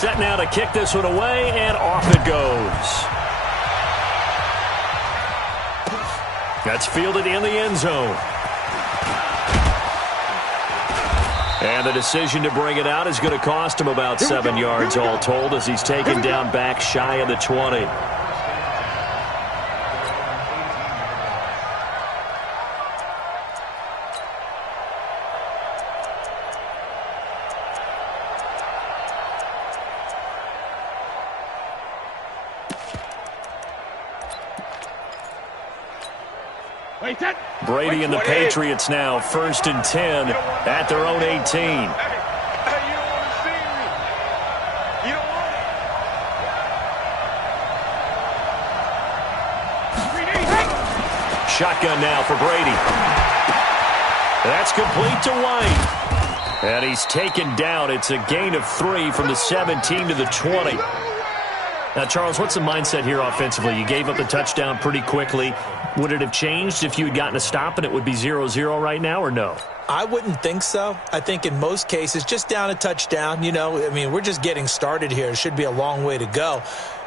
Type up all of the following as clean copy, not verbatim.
Set now to kick this one away, and off it goes. That's fielded in the end zone. And the decision to bring it out is going to cost him about 7 yards all told as he's taken down back shy of the 20. Brady and the Patriots now 1st and 10 at their own 18. Shotgun now for Brady. That's complete to White. And he's taken down. It's a gain of 3 from the 17 to the 20. Now, Charles, what's the mindset here offensively? You gave up the touchdown pretty quickly. Would it have changed if you had gotten a stop and it would be 0-0 right now, or no? I wouldn't think so. I think in most cases, just down a touchdown, we're just getting started here. It should be a long way to go.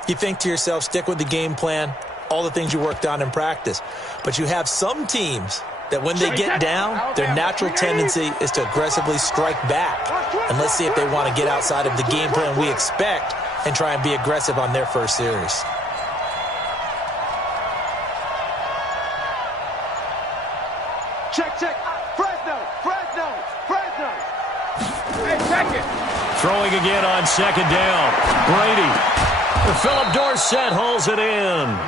You think to yourself, stick with the game plan, all the things you worked on in practice. But you have some teams that when they get down, their natural tendency is to aggressively strike back. And let's see if they want to get outside of the game plan we expect and try and be aggressive on their first series. Check. Fresno. Hey, check it. Throwing again on 2nd down. Brady. Philip Dorsett hauls it in.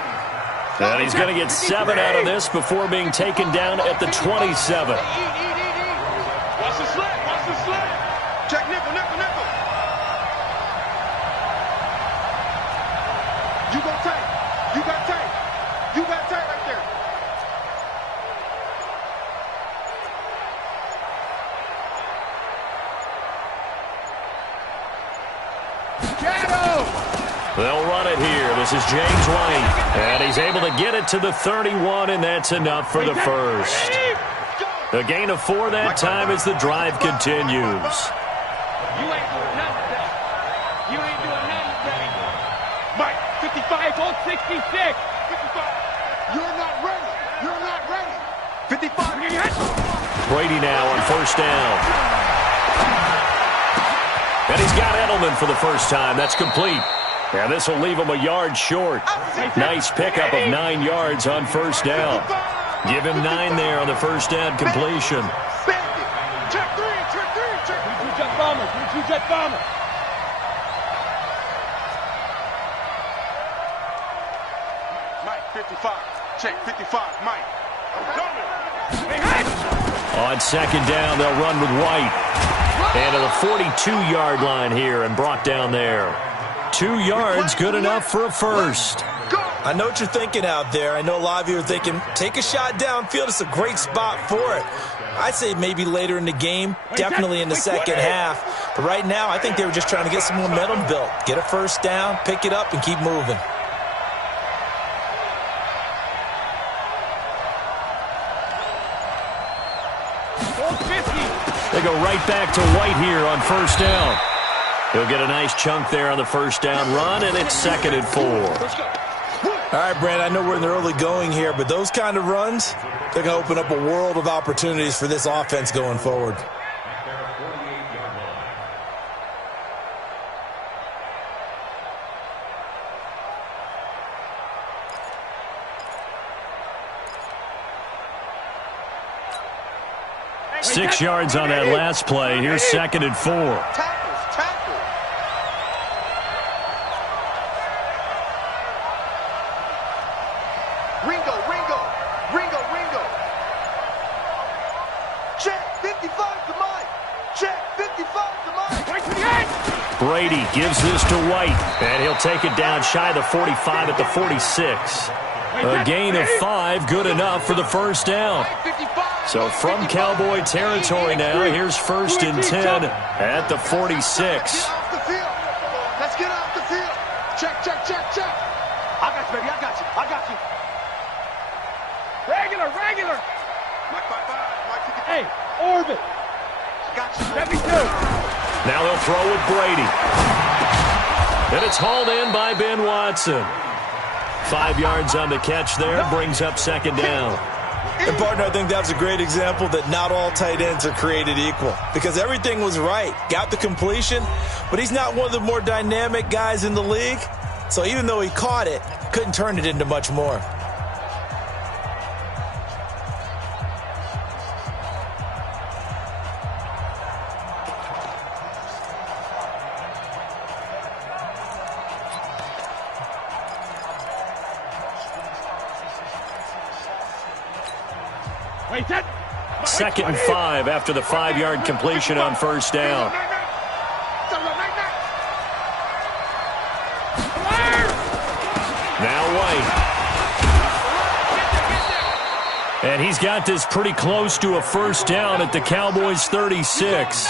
And he's going to get 7 out of this before being taken down at the 27. Watch the slip. Check nickel. You got tight right there. They'll run it here. This is James White. And he's able to get it to the 31, and that's enough for the first. A gain of 4 that time as the drive continues. You ain't doing nothing. Mike, 55 on 66. 55. You're not ready. 55. Brady now on 1st down. And he's got Edelman for the first time. That's complete. And this will leave him a yard short. Nice pickup of 9 yards on 1st down. Give him 9 there on the 1st down completion. Check 3. We jet bomber. Mike, 55. Check 55. Mike. I'm coming. On 2nd down, they'll run with White. And to the 42-yard line here and brought down there. 2 yards, good enough for a first. I know what you're thinking out there. I know a lot of you are thinking, take a shot downfield. It's a great spot for it. I'd say maybe later in the game, definitely in the second half. But right now, I think they were just trying to get some momentum built. Get a first down, pick it up, and keep moving. They go right back to White here on 1st down. He'll get a nice chunk there on the 1st down run, and it's 2nd and 4. All right, Brand, I know we're in the early going here, but those kind of runs, they're going to open up a world of opportunities for this offense going forward. Six yards on that last play. Here's 2nd and 4. Tackle. Ringo. Check 55 to Mike. Check 55 to Mike. Brady gives this to White, and he'll take it down shy of the 45 at the 46. A gain of 5, good enough for the 1st down. So from Cowboy territory now, here's 1st and 10 at the 46. Let's get off the field. Check. I got you, baby. I got you. Regular. Mike 55. Hey, orbit. Got you. Let me do. Now they'll throw with Brady. And it's hauled in by Ben Watson. 5 yards on the catch there, brings up second down. And, partner, I think that was a great example that not all tight ends are created equal because everything was right. Got the completion, but he's not one of the more dynamic guys in the league. So even though he caught it, couldn't turn it into much more. Second and 5 after the 5-yard completion on first down. Now White. And he's got this pretty close to a first down at the Cowboys' 36.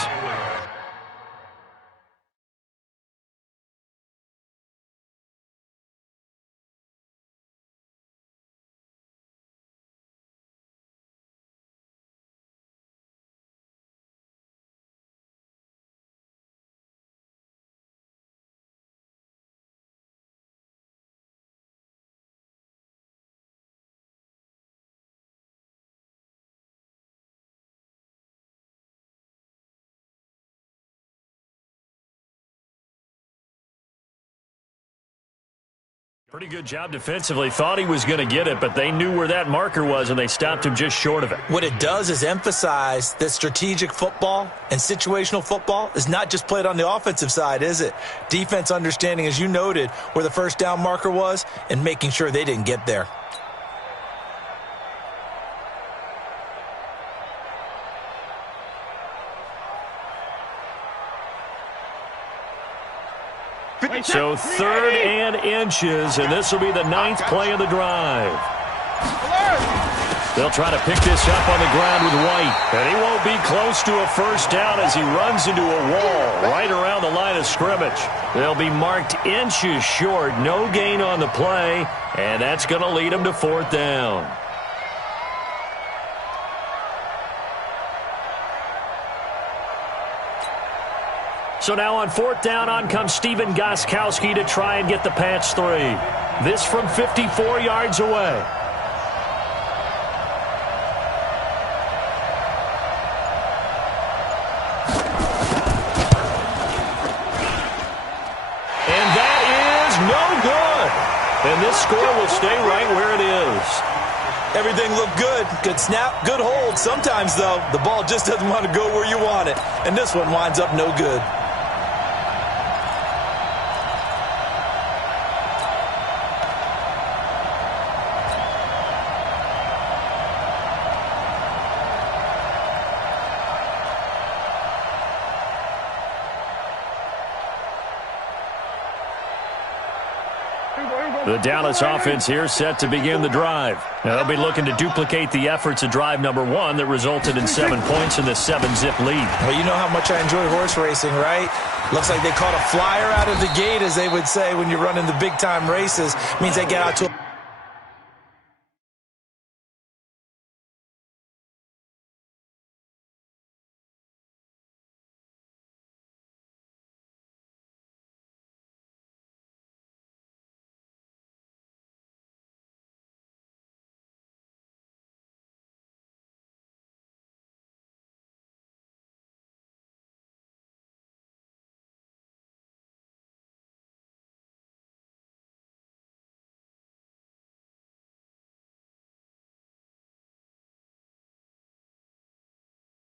Pretty good job defensively. Thought he was going to get it, but they knew where that marker was, and they stopped him just short of it. What it does is emphasize that strategic football and situational football is not just played on the offensive side, is it? Defense understanding, as you noted, where the first down marker was and making sure they didn't get there. So 3rd and inches, and this will be the 9th play of the drive. They'll try to pick this up on the ground with White, and he won't be close to a first down as he runs into a wall right around the line of scrimmage. They'll be marked inches short, no gain on the play, and that's going to lead them to 4th down. So now on 4th down, on comes Steven Gostkowski to try and get the patch 3. This from 54 yards away. And that is no good. And this score will stay right where it is. Everything looked good. Good snap, good hold. Sometimes, though, the ball just doesn't want to go where you want it. And this one winds up no good. The Dallas offense here set to begin the drive. Now they'll be looking to duplicate the efforts of drive number 1 that resulted in 7 points in the 7-zip lead. Well, you know how much I enjoy horse racing, right? Looks like they caught a flyer out of the gate, as they would say when you're running the big-time races. Means they get out to a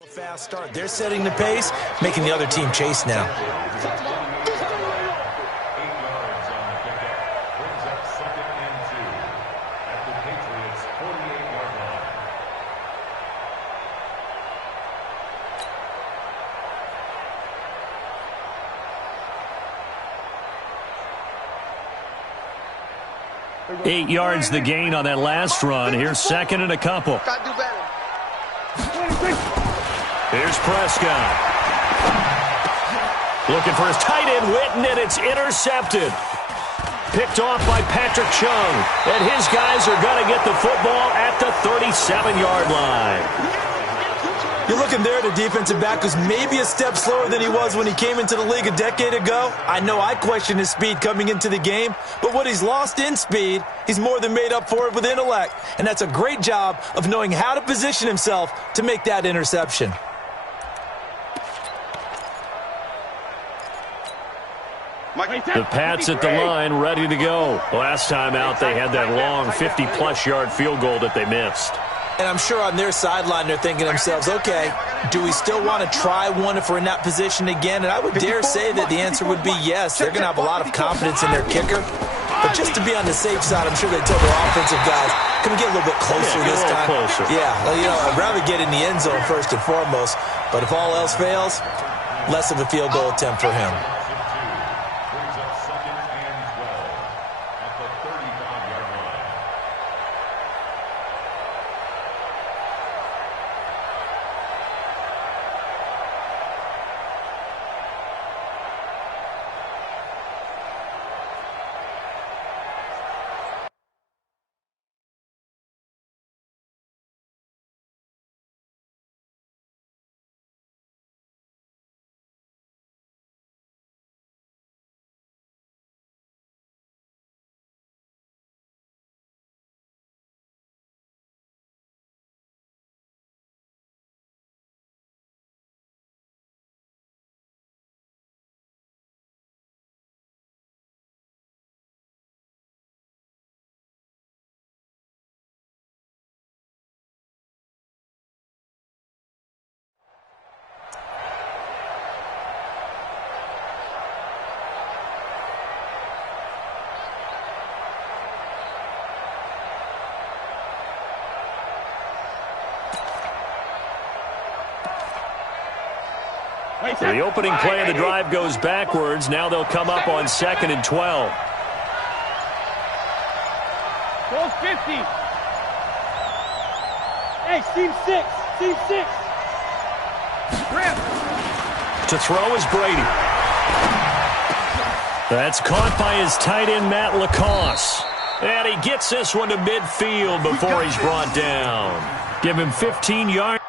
fast start. They're setting the pace, making the other team chase now. Eight yards the gain on that last run. Here's 2nd and a couple. Here's Prescott. Looking for his tight end, Witten, and it's intercepted. Picked off by Patrick Chung. And his guys are going to get the football at the 37-yard line. You're looking there at a defensive back who's maybe a step slower than he was when he came into the league a decade ago. I know I questioned his speed coming into the game, but what he's lost in speed, he's more than made up for it with intellect. And that's a great job of knowing how to position himself to make that interception. The Pats at the line, ready to go. Last time out, they had that long 50-plus yard field goal that they missed. And I'm sure on their sideline they're thinking to themselves, okay, do we still want to try one if we're in that position again? And I would dare say that the answer would be yes. They're going to have a lot of confidence in their kicker. But just to be on the safe side, I'm sure they told their offensive guys, can we get a little bit closer this time? Closer. Yeah, well, I'd rather get in the end zone first and foremost. But if all else fails, less of a field goal attempt for him. The opening play of the drive goes backwards. Now they'll come up on 2nd and 12. Goal 50. Hey, Steve 6. Steve 6. To throw is Brady. That's caught by his tight end, Matt Lacoste. And he gets this one to midfield before he's brought down. Give him 15 yards.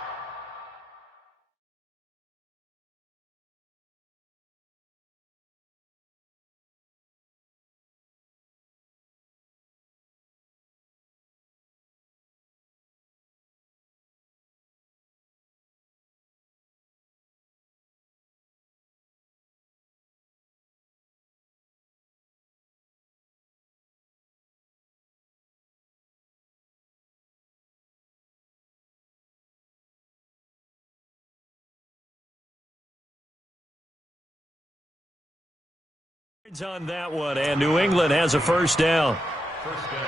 On that one, and New England has a first down. First down,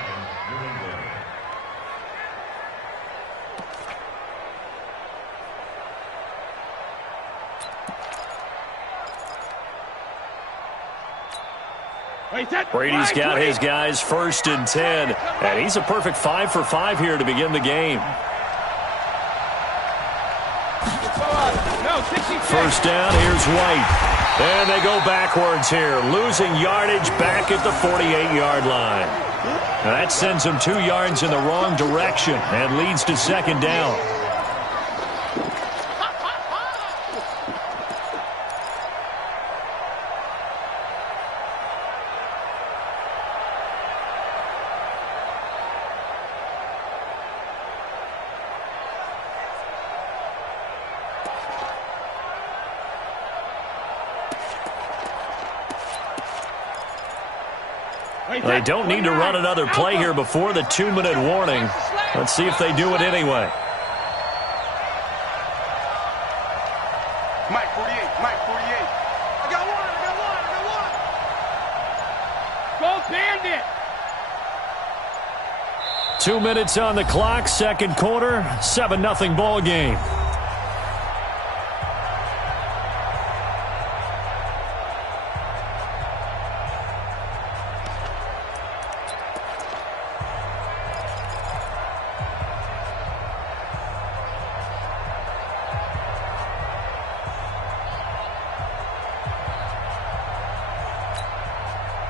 New England. Brady's got his guys 1st and 10, and he's a perfect 5 for 5 here to begin the game. First down, here's White. And they go backwards here, losing yardage back at the 48-yard line. Now that sends them 2 yards in the wrong direction and leads to 2nd down. They don't need to run another play here before the 2-minute warning. Let's see if they do it anyway. Mike 48, Mike 48. I got one. Go Bandit. 2 minutes on the clock, 2nd quarter, 7-0 ball game.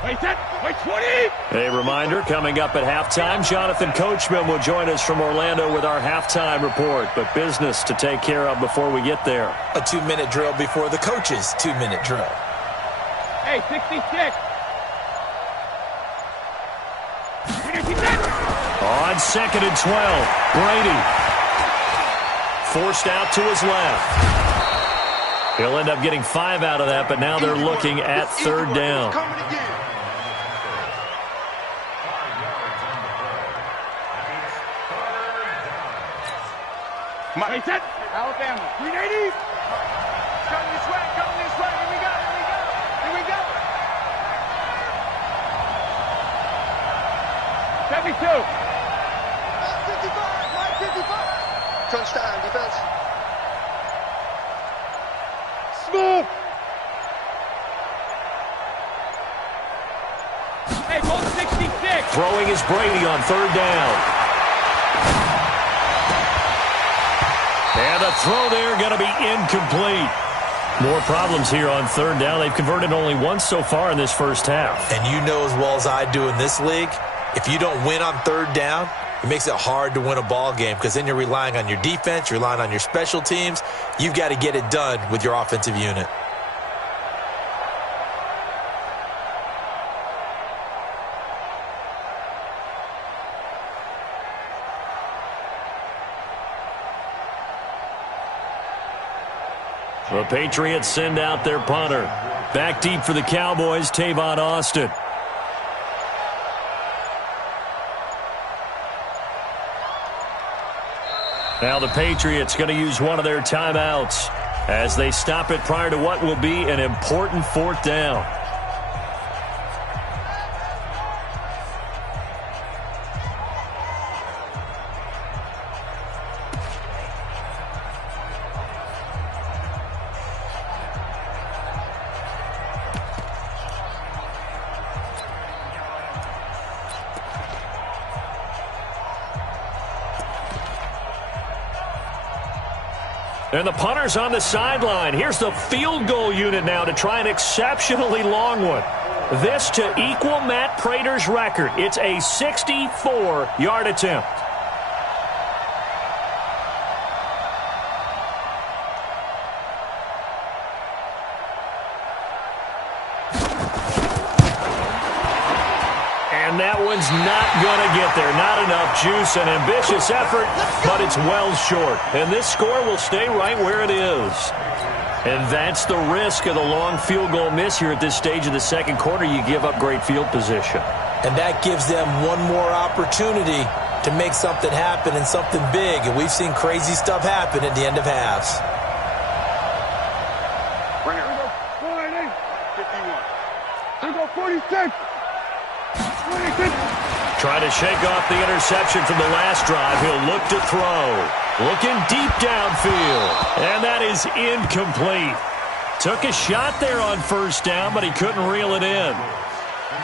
Wait, set. Wait, 20. A reminder, coming up at halftime, Jonathan Coachman will join us from Orlando with our halftime report. But business to take care of before we get there. A 2-minute drill before the coach's 2-minute drill. Hey, 66. On 2nd and 12, Brady. Forced out to his left. He'll end up getting 5 out of that, but now they're looking at 3rd down. Wait, set. Alabama. 380. Coming this way, coming this way. Here we go, here we go. Here we go. 72. 55, right 55. Touchdown, defense. Smooth. Hey, ball 66. Throwing is Brady on 3rd down. And the throw there going to be incomplete. More problems here on 3rd down. They've converted only once so far in this first half. And you know as well as I do in this league, if you don't win on 3rd down, it makes it hard to win a ball game because then you're relying on your defense, you're relying on your special teams. You've got to get it done with your offensive unit. The Patriots send out their punter. Back deep for the Cowboys, Tavon Austin. Now the Patriots going to use one of their timeouts as they stop it prior to what will be an important 4th down. And the punter's on the sideline. Here's the field goal unit now to try an exceptionally long one. This to equal Matt Prater's record. It's a 64-yard attempt. And that one's not going to get there. Not enough juice. An ambitious effort, but it's well short. And this score will stay right where it is. And that's the risk of the long field goal miss here at this stage of the second quarter. You give up great field position. And that gives them one more opportunity to make something happen and something big. And we've seen crazy stuff happen at the end of halves. Bring it. 51. We go 46. 26. Trying to shake off the interception from the last drive. He'll look to throw. Looking deep downfield. And that is incomplete. Took a shot there on 1st down, but he couldn't reel it in.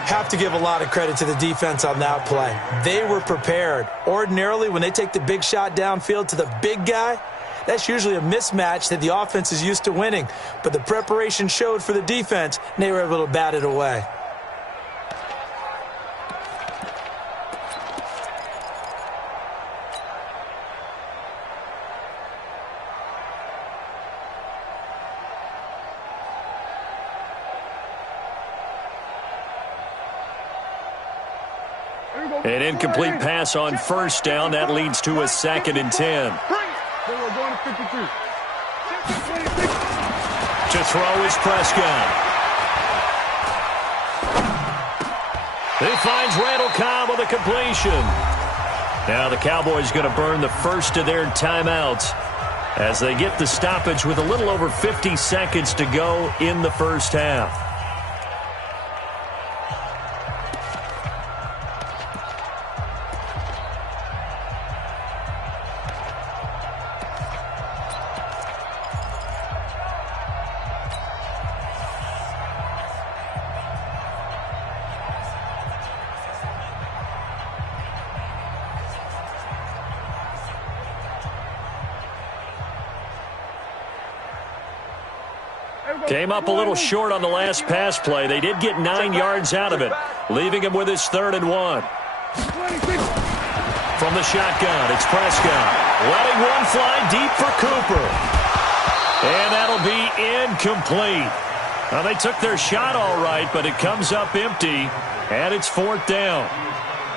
Have to give a lot of credit to the defense on that play. They were prepared. Ordinarily, when they take the big shot downfield to the big guy, that's usually a mismatch that the offense is used to winning. But the preparation showed for the defense, and they were able to bat it away. An incomplete pass on 1st down. That leads to a 2nd and 10. We're going to 52. To throw is Prescott. He finds Randall Cobb with a completion. Now the Cowboys going to burn the first of their timeouts as they get the stoppage with a little over 50 seconds to go in the first half. Came up a little short on the last pass play. They did get 9 yards out of it, leaving him with his 3rd and 1. From the shotgun, it's Prescott. Letting one fly deep for Cooper. And that'll be incomplete. Well, they took their shot all right, but it comes up empty, and it's 4th down.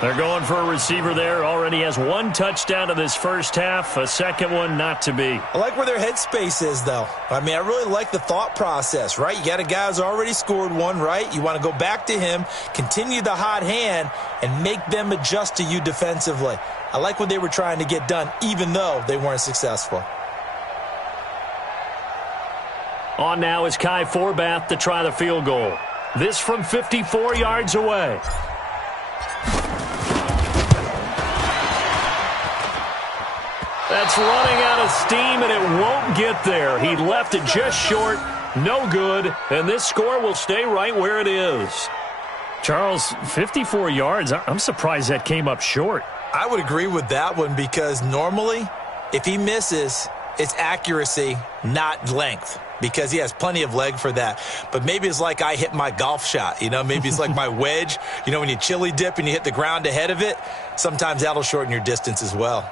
They're going for a receiver there. Already has 1 touchdown in this first half, a second one not to be. I like where their headspace is, though. I mean, I really like the thought process, right? You got a guy who's already scored 1, right? You want to go back to him, continue the hot hand, and make them adjust to you defensively. I like what they were trying to get done, even though they weren't successful. On now is Kai Forbath to try the field goal. This from 54 yards away. That's running out of steam, and it won't get there. He left it just short. No good. And this score will stay right where it is. Charles, 54 yards. I'm surprised that came up short. I would agree with that one because normally, if he misses, it's accuracy, not length, because he has plenty of leg for that. But maybe it's like I hit my golf shot, you know, maybe it's like my wedge. You know, when you chili dip and you hit the ground ahead of it, sometimes that'll shorten your distance as well.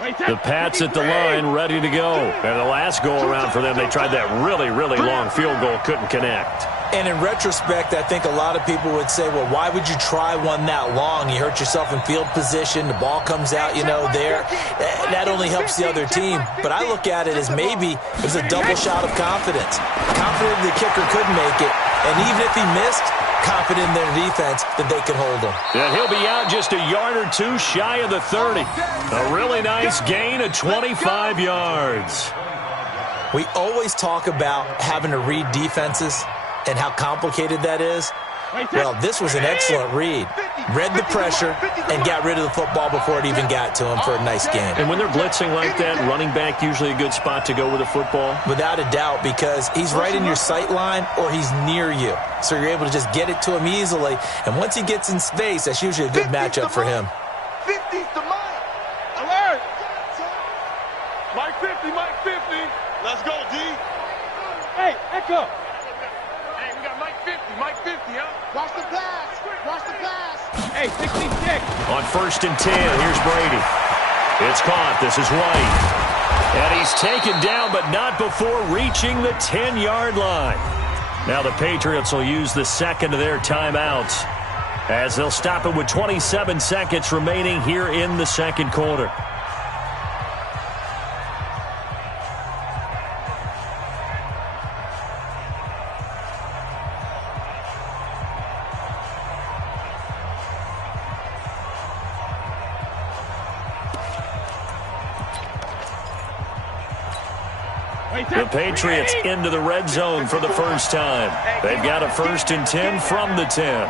The Pats at the line, ready to go. And the last go-around for them, they tried that really, really long field goal, couldn't connect. And in retrospect, I think a lot of people would say, well, why would you try one that long? You hurt yourself in field position. The ball comes out, you know, there. That only helps the other team. But I look at it as maybe it was a double shot of confidence. Confident the kicker could make it. And even if he missed, confident in their defense that they could hold him. And he'll be out just a yard or two shy of the 30. A really nice gain of 25 yards. We always talk about having to read defenses and how complicated that is. Well, this was an excellent read. Read the pressure and got rid of the football before it even got to him for a nice gain. And when they're blitzing like that, running back usually a good spot to go with the football? Without a doubt, because he's right in your sight line or he's near you. So you're able to just get it to him easily. And once he gets in space, that's usually a good matchup for him. 50's to Mike. Alert. Mike 50, Mike 50. Let's go, D. Hey, Echo. Hey, we got Mike 50, Mike 50, huh? Watch the pass. Watch the pass. Hey, 66. On 1st and 10, here's Brady. It's caught. This is White. And he's taken down, but not before reaching the 10-yard line. Now the Patriots will use the second of their timeouts as they'll stop it with 27 seconds remaining here in the second quarter. The Patriots into the red zone for the first time. They've got a 1st and 10 from the 10.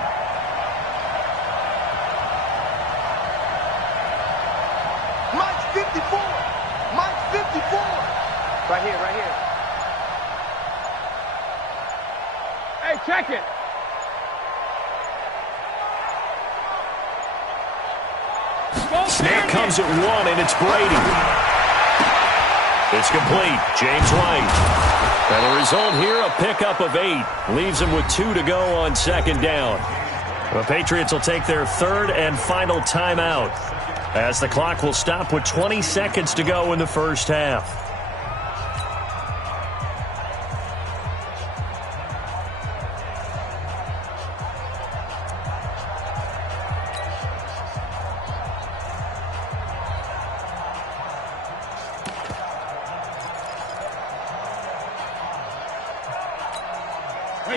Mike's 54. Mike's 54. Right here, right here. Hey, check it. Snap comes at 1, and it's Brady. It's complete. James White. And the result here, a pickup of 8. Leaves him with 2 to go on 2nd down. The Patriots will take their 3rd and final timeout as the clock will stop with 20 seconds to go in the first half.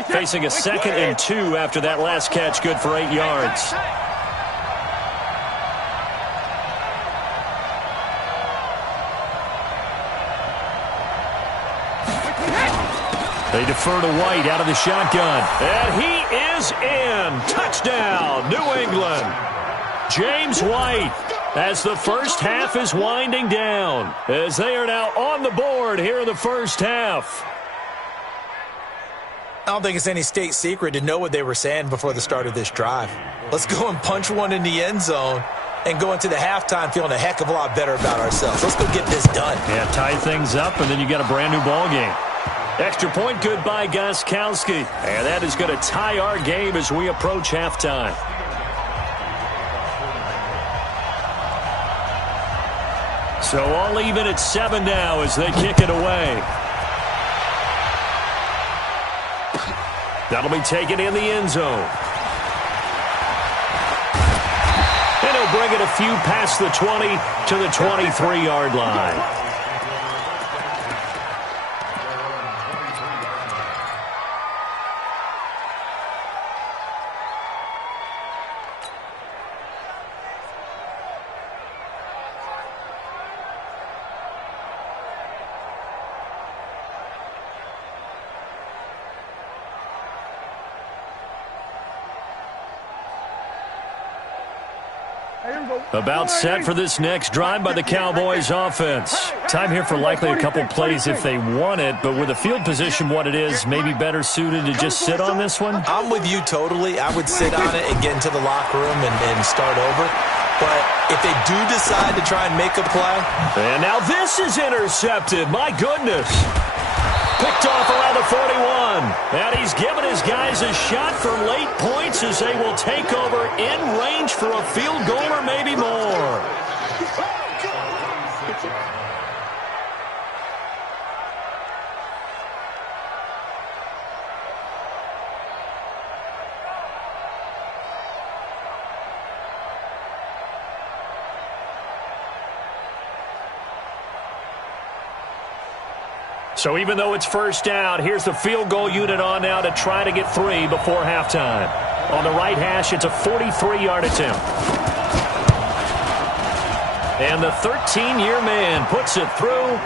Facing a 2nd and 2 after that last catch, good for 8 yards. They defer to White out of the shotgun. And he is in. Touchdown, New England. James White, as the first half is winding down, as they are now on the board here in the first half. I don't think it's any state secret to know what they were saying before the start of this drive. Let's go and punch one in the end zone and go into the halftime feeling a heck of a lot better about ourselves. Let's go get this done. Yeah, tie things up, and then you get a brand new ball game. Extra point good by Gostkowski. And that is going to tie our game as we approach halftime. So all even at 7 now as they kick it away. That'll be taken in the end zone. And he'll bring it a few past the 20 to the 23-yard line. About set for this next drive by the Cowboys offense. Time here for likely a couple plays if they want it, but with the field position what it is, maybe better suited to just sit on this one? I'm with you totally. I would sit on it and get into the locker room and start over. But if they do decide to try and make a play. And now this is intercepted. My goodness. Picked off around the 41. And he's given his guys a shot for late points as they will take over in range for a field goal or maybe more. So even though it's first down, here's the field goal unit on now to try to get 3 before halftime. On the right hash, it's a 43-yard attempt. And the 13-year man puts it through.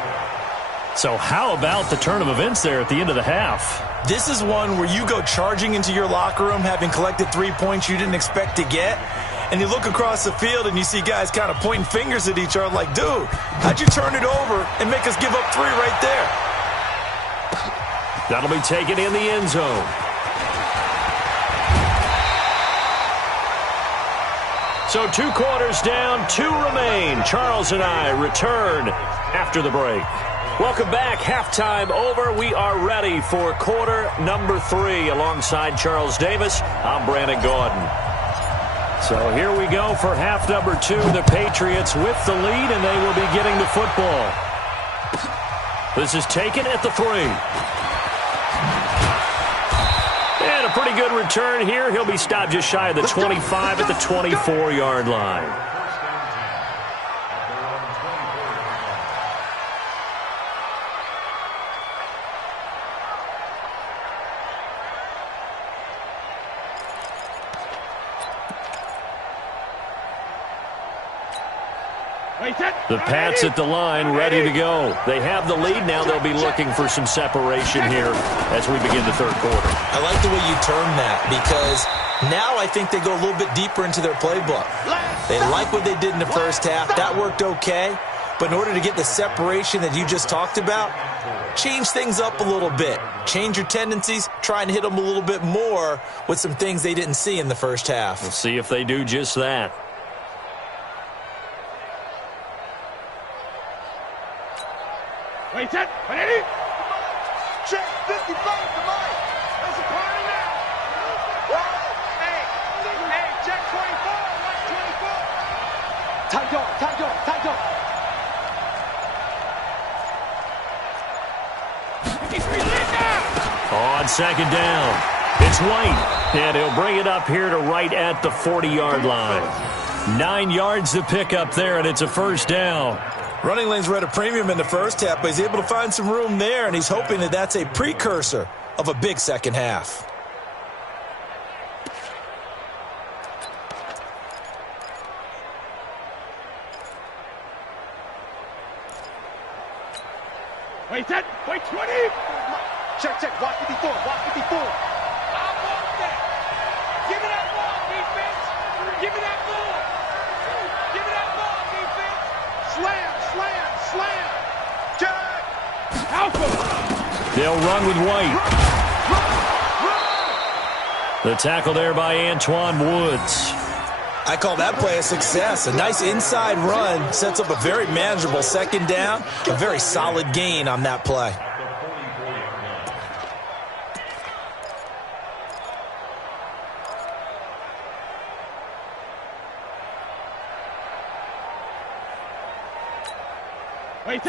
So how about the turn of events there at the end of the half? This is one where you go charging into your locker room having collected 3 points you didn't expect to get. And you look across the field and you see guys kind of pointing fingers at each other like, dude, how'd you turn it over and make us give up 3 right there? That'll be taken in the end zone. So 2 quarters down, 2 remain. Charles and I return after the break. Welcome back. Halftime over. We are ready for quarter number 3. Alongside Charles Davis, I'm Brandon Gordon. So here we go for half number 2. The Patriots with the lead, and they will be getting the football. This is taken at the 3. And a pretty good return here. He'll be stopped just shy of the 25 at the 24-yard line. The Pats at the line, ready to go. They have the lead. Now they'll be looking for some separation here as we begin the third quarter. I like the way you term that because now I think they go a little bit deeper into their playbook. They like what they did in the first half. That worked okay. But in order to get the separation that you just talked about, change things up a little bit. Change your tendencies. Try and hit them a little bit more with some things they didn't see in the first half. We'll see if they do just that. Wait, set, ready? Check 55 to Mike. That's a party now. Hey, check 24. Watch 24. Tight dog. He's released now. On second down, it's White, and he'll bring it up here to right at the 40-yard line. 9 yards to pick up there, and it's a first down. Running lanes were at a premium in the first half, but he's able to find some room there, and he's hoping that that's a precursor of a big second half. Wait, set, wait, 20. Check, watch 54. I want that. Give me that ball, defense. Give me that ball. Give me that ball, defense. Slam. Jack. Alpha. They'll run with White. The tackle there by Antoine Woods. I call that play a success. A nice inside run sets up a very manageable second down. A very solid gain on that play.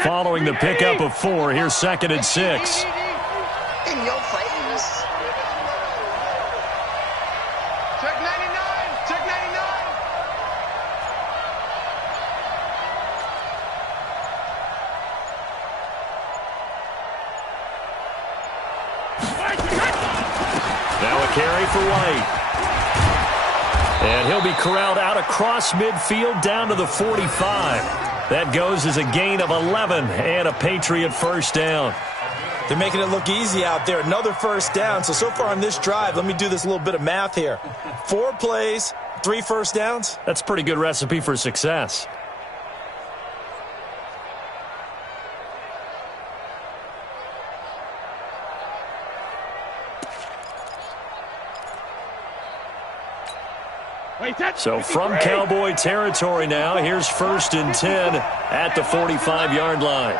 Following the pickup of 4, here's 2nd and 6. In your face. Check 99. Check 99. Now a carry for White. And he'll be corralled out across midfield down to the 45. That goes as a gain of 11 and a Patriot first down. They're making it look easy out there. Another first down. So far on this drive, let me do this little bit of math here. 4 plays, 3 first downs. That's a pretty good recipe for success. So from Cowboy territory now, here's 1st and 10 at the 45-yard line.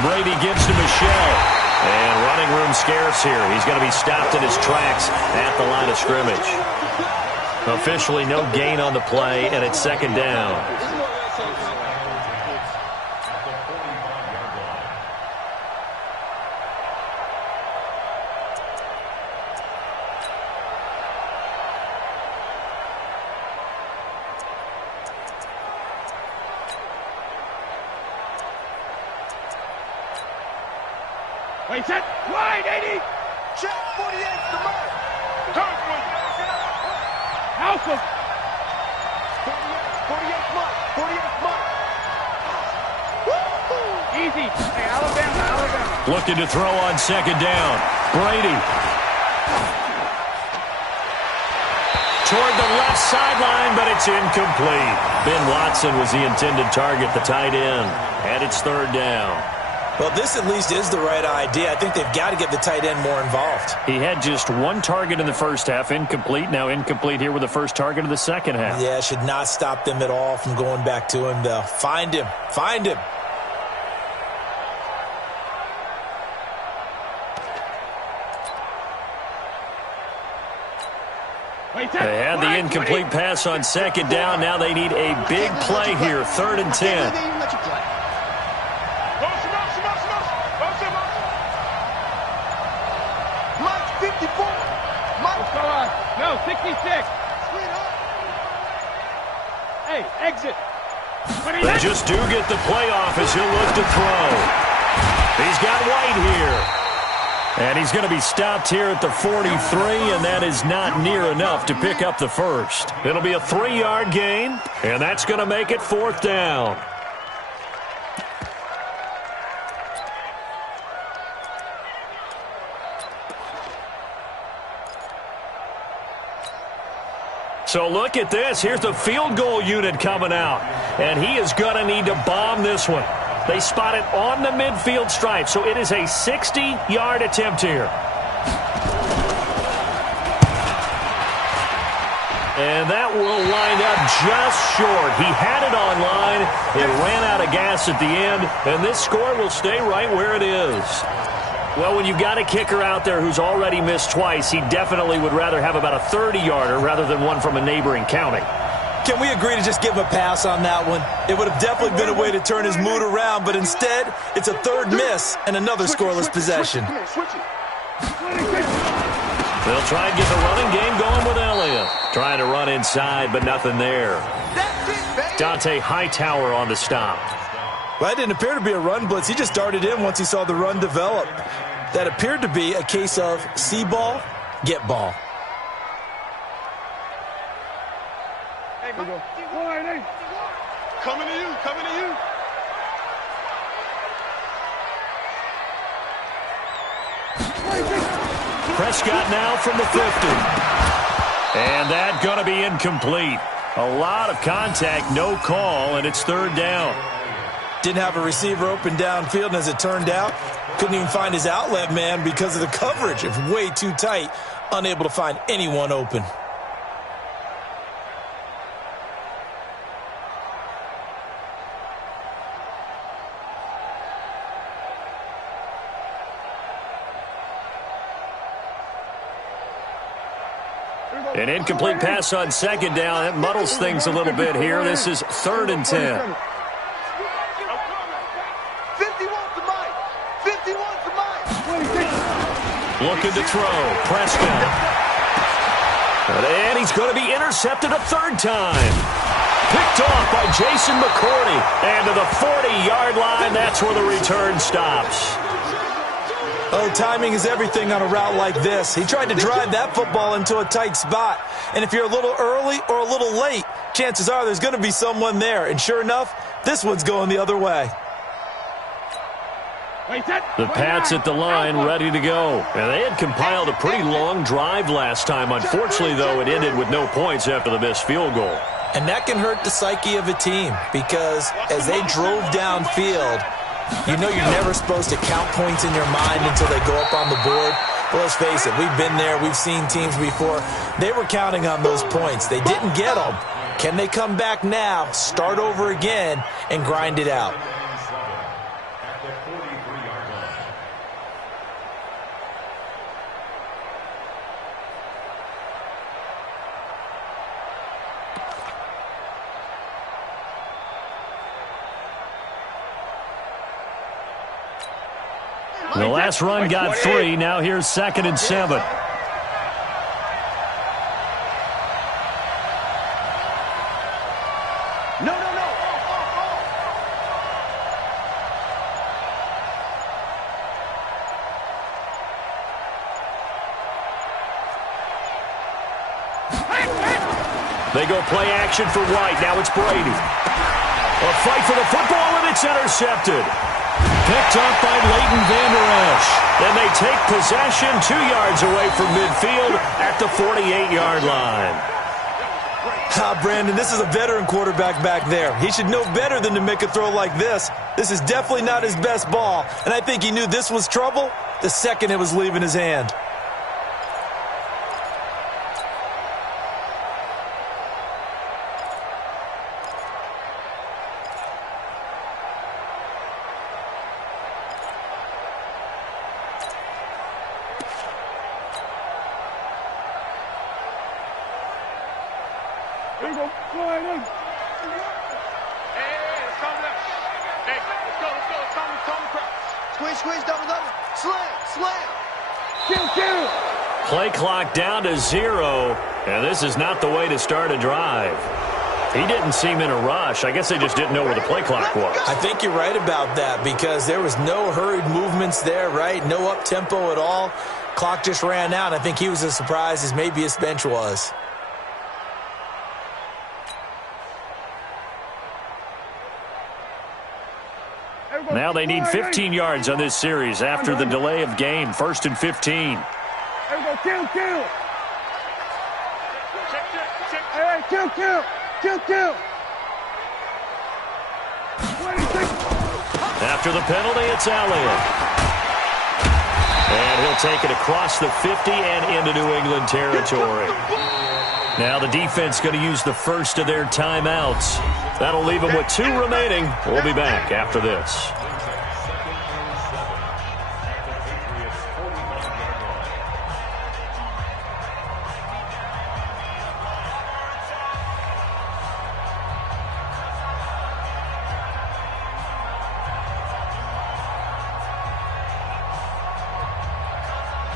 Brady gives to Michelle. And running room scarce here. He's going to be stopped in his tracks at the line of scrimmage. Officially no gain on the play, and it's 2nd down. Wait, set, wide, 80. Check, 48, the mark. Alpha. 48 mark, 48 mark. Easy. Hey, Alabama. Looking to throw on 2nd down. Brady. Toward the left sideline, but it's incomplete. Ben Watson was the intended target, the tight end. And it's 3rd down. Well, this at least is the right idea. I think they've got to get the tight end more involved. He had just 1 target in the first half, incomplete. Now incomplete here with the first target of the second half. Yeah, should not stop them at all from going back to him, though. Find him. Find him. They had the incomplete pass on 2nd down. Now they need a big play here, 3rd and 10. No, 66. Hey, exit. They just do get the playoff as he'll look to throw. He's got White here. And he's going to be stopped here at the 43, and that is not near enough to pick up the first. It'll be a 3-yard gain, and that's going to make it 4th down. So look at this. Here's the field goal unit coming out. And he is going to need to bomb this one. They spot it on the midfield stripe. So it is a 60-yard attempt here. And that will wind up just short. He had it on line. It ran out of gas at the end. And this score will stay right where it is. Well, when you've got a kicker out there who's already missed twice, he definitely would rather have about a 30-yarder rather than one from a neighboring county. Can we agree to just give him a pass on that one? It would have definitely been a way to turn his mood around, but instead, it's a 3rd miss and another scoreless possession. They'll try and get the running game going with Elliott. Trying to run inside, but nothing there. Dante Hightower on the stop. Well, that didn't appear to be a run blitz. He just darted in once he saw the run develop. That appeared to be a case of see ball, get ball. Hey, coming to you, coming to you. Prescott now from the 50. And that going to be incomplete. A lot of contact, no call, and it's 3rd down. Didn't have a receiver open downfield, and as it turned out, Couldn't even find his outlet man because of the coverage. It's way too tight. Unable to find anyone open. An incomplete pass on second down. That muddles things a little bit here. This is 3rd and 10. 51 to Mike. 51 to Mike. Looking to throw. Prescott. And he's going to be intercepted a 3rd time. Picked off by Jason McCourty. And to the 40-yard line, that's where the return stops. Oh, timing is everything on a route like this. He tried to drive that football into a tight spot. And if you're a little early or a little late, chances are there's going to be someone there. And sure enough, this one's going the other way. The Pats at the line, ready to go. And they had compiled a pretty long drive last time. Unfortunately, though, it ended with no points after the missed field goal. And that can hurt the psyche of a team because as they drove downfield, you know you're never supposed to count points in your mind until they go up on the board. But let's face it, we've been there. We've seen teams before. They were counting on those points. They didn't get them. Can they come back now, start over again, and grind it out? The last run got 3. Now here's 2nd and 7. No. They go play action for White. Now it's Brady. A fight for the football, and it's intercepted. Picked up by Leighton Vander Esch. Then they take possession 2 yards away from midfield at the 48-yard line. Brandon, this is a veteran quarterback back there. He should know better than to make a throw like this. This is definitely not his best ball, and I think he knew this was trouble the second it was leaving his hand. Here we go. Flying in. Hey, let's calm down. Hey, let's go. Calm down. Squeeze, double. Slam. Kill. Play clock down to 0, and this is not the way to start a drive. He didn't seem in a rush. I guess they just didn't know where the play clock was. I think you're right about that because there was no hurried movements there, right? No up-tempo at all. Clock just ran out. I think he was as surprised as maybe his bench was. Now they need 15 yards on this series after the delay of game. 1st and 15. Here we go. Kill. Hey, kill. 26. After the penalty, it's Elliott. And he'll take it across the 50 and into New England territory. Now the defense going to use the first of their timeouts. That'll leave them with 2 remaining. We'll be back after this.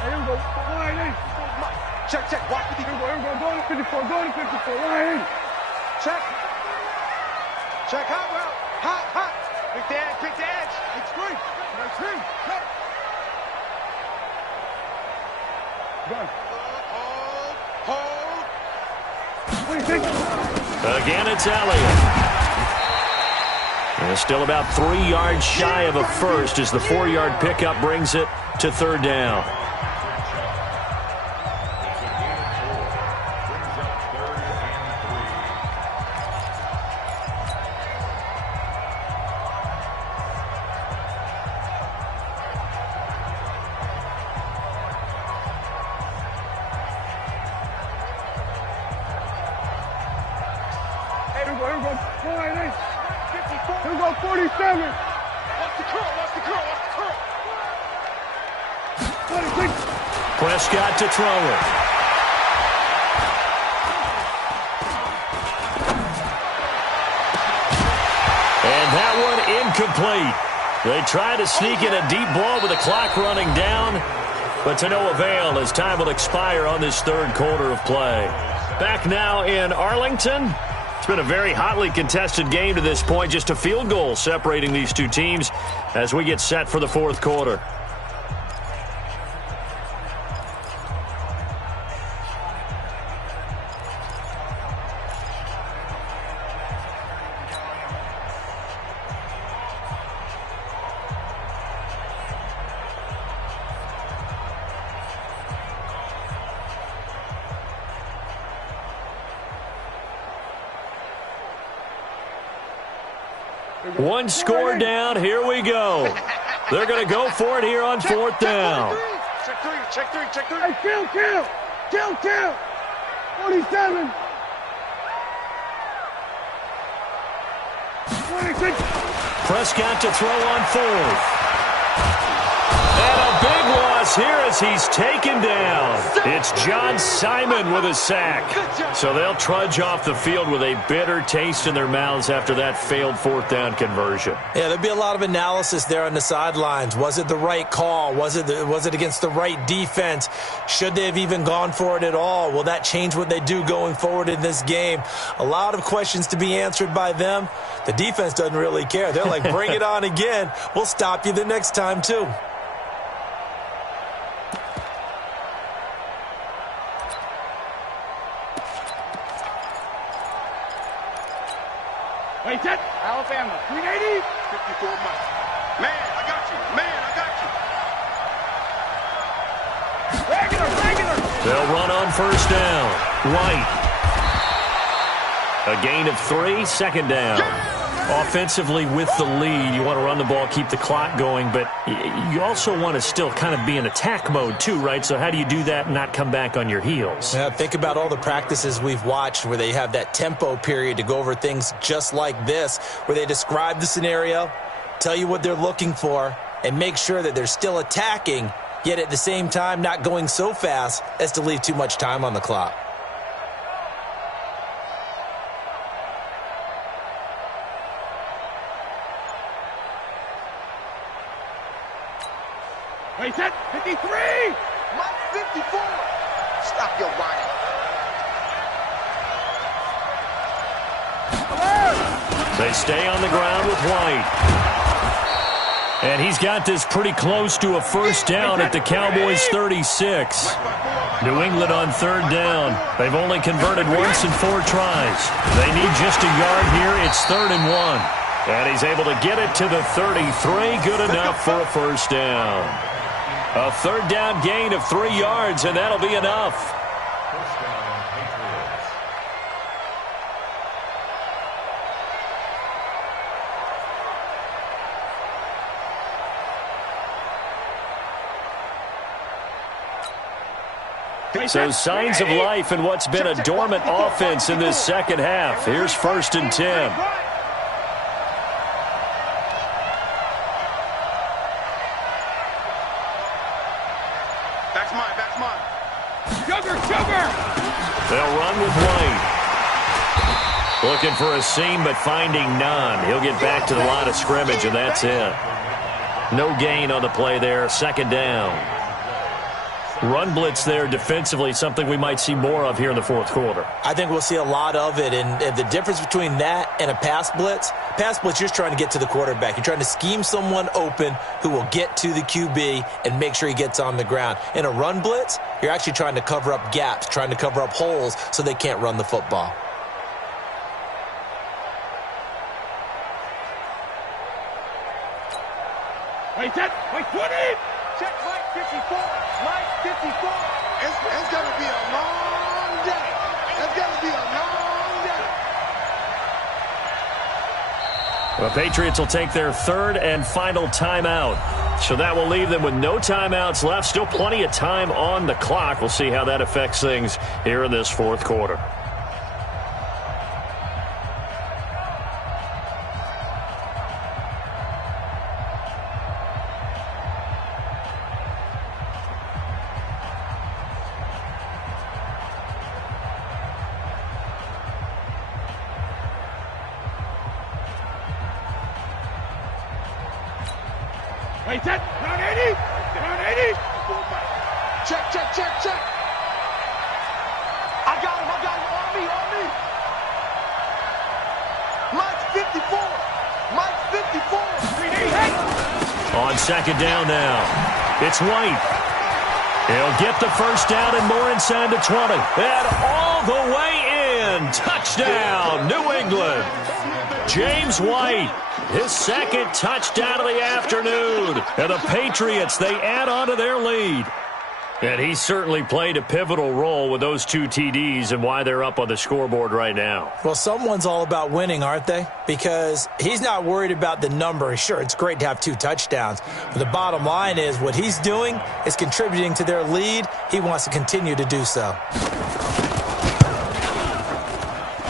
Here we go. Flying in. Check. Watch 54. Here we go. Going to 54. Flying in. Check. Hot route. Hot. Pick the edge. It's free. Nice hit. Cut. Gun. Hold. 26. Again, it's Elliott. And still about 3 yards shy of a first as the 4-yard pickup brings it to 3rd down. Here we go. 54. Here we go. 47. Watch the curl, watch the curl, watch the curl. 26. Prescott to throw it. And that one incomplete. They try to sneak in a deep ball with the clock running down, but to no avail as time will expire on this third quarter of play. Back now in Arlington. It's been a very hotly contested game to this point. Just a field goal separating these two teams as we get set for the fourth quarter. One score down. Here we go. They're going to go for it here on fourth down. Check three, check three, check three. Hey, kill. 47. 26. Prescott to throw on fourth. And a big loss here as he's taken down. It's John Simon with a sack. So they'll trudge off the field with a bitter taste in their mouths after that failed fourth down conversion. Yeah, there'll be a lot of analysis there on the sidelines. Was it the right call? Was it against the right defense? Should they have even gone for it at all? Will that change what they do going forward in this game? A lot of questions to be answered by them. The defense doesn't really care. They're like, bring it on again. We'll stop you the next time, too. Wait, set. Alabama, 380. 54 miles. Man, I got you. Man, I got you. Regular. They'll run on first down. White. A gain of 3, second down. Offensively with the lead, you want to run the ball, keep the clock going, but you also want to still kind of be in attack mode too, right? So how do you do that and not come back on your heels? Yeah, think about all the practices we've watched where they have that tempo period to go over things just like this, where they describe the scenario, tell you what they're looking for, and make sure that they're still attacking, yet at the same time not going so fast as to leave too much time on the clock. Wait, set. 53. Mike 54. Stop your whining. They stay on the ground with White. And he's got this pretty close to a first down at the Cowboys' 36. New England on third down. They've only converted once in 4 tries. They need just a yard here. It's 3rd and 1. And he's able to get it to the 33. Good enough for a first down. A third down gain of 3 yards, and that'll be enough. First down, Patriots. So signs of life in what's been a dormant offense in this second half. Here's 1st and 10. That's mine. Sugar. They'll run with White. Looking for a seam, but finding none. He'll get back to the line of scrimmage, and that's it. No gain on the play there. 2nd down. Run blitz there defensively, something we might see more of here in the fourth quarter. I think we'll see a lot of it, and the difference between that and a pass blitz, you're just trying to get to the quarterback. You're trying to scheme someone open who will get to the QB and make sure he gets on the ground. In a run blitz, you're actually trying to cover up gaps, trying to cover up holes so they can't run the football. Wait, set. Wait, 20. Check Mike 54. Mike 54. It's going to be a long day. It's going to be a long day. The Patriots will take their 3rd and final timeout. So that will leave them with no timeouts left. Still plenty of time on the clock. We'll see how that affects things here in this fourth quarter. Wait, that. Round 80. Round 80. Check, check, check, check. I got him. On me, on me. Mike's 54. Mike's 54. On second down now, it's White. He'll get the first down and more inside the 20. And all the way in. Touchdown, New England. James White, his second touchdown of the afternoon. And the Patriots, they add on to their lead. And he certainly played a pivotal role with those two TDs and why they're up on the scoreboard right now. Well, someone's all about winning, aren't they? Because he's not worried about the number. Sure, it's great to have 2 touchdowns. But the bottom line is what he's doing is contributing to their lead. He wants to continue to do so.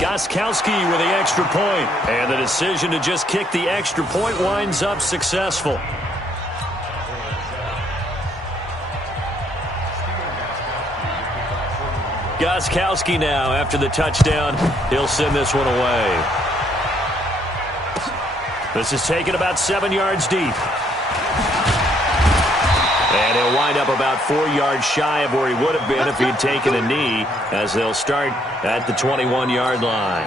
Gostkowski with the extra point. And the decision to just kick the extra point winds up successful. Gostkowski now, after the touchdown, he'll send this one away. This is taken about 7 yards deep. And he'll wind up about 4 yards shy of where he would have been if he'd taken a knee, as they'll start at the 21-yard line.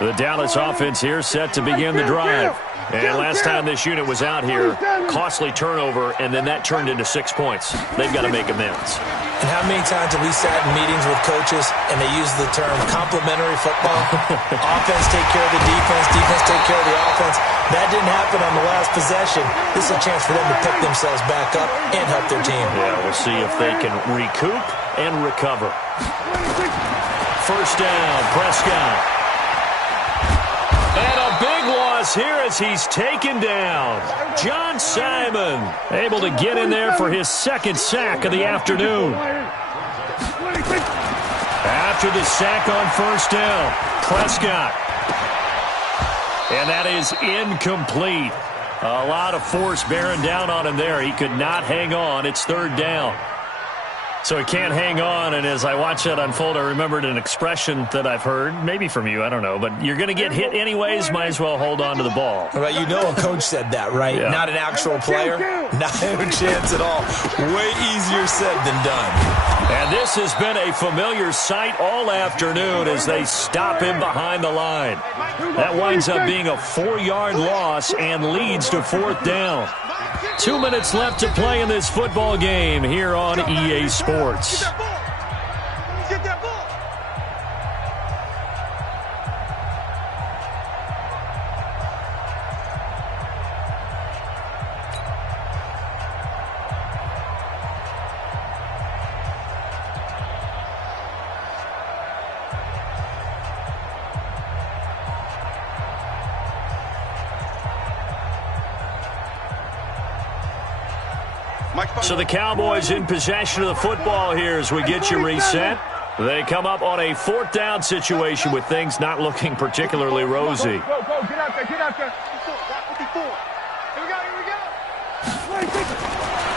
The Dallas offense here set to begin the drive. And last time this unit was out here, costly turnover, and then that turned into 6 points. They've got to make amends. And how many times have we sat in meetings with coaches and they use the term complementary football? Offense take care of the defense, defense take care of the offense. That didn't happen on the last possession. This is a chance for them to pick themselves back up and help their team. Yeah, we'll see if they can recoup and recover. First down, Prescott. And a big loss here as he's taken down. John Simon able to get in there for his second sack of the afternoon. After the sack on first down, Prescott. And that is incomplete. A lot of force bearing down on him there. He could not hang on. It's third down. So he can't hang on, and as I watch that unfold, I remembered an expression that I've heard, maybe from you, I don't know, but you're going to get hit anyways, might as well hold on to the ball. Well, you know a coach said that, right? Yeah. Not an actual player. Not a chance at all. Way easier said than done. And this has been a familiar sight all afternoon as they stop him behind the line. That winds up being a 4-yard loss and leads to fourth down. 2 minutes left to play in this football game here on EA Sports. So the Cowboys in possession of the football here as we get you reset. They come up on a fourth down situation with things not looking particularly rosy. Go, get out there, get out there. Here we go.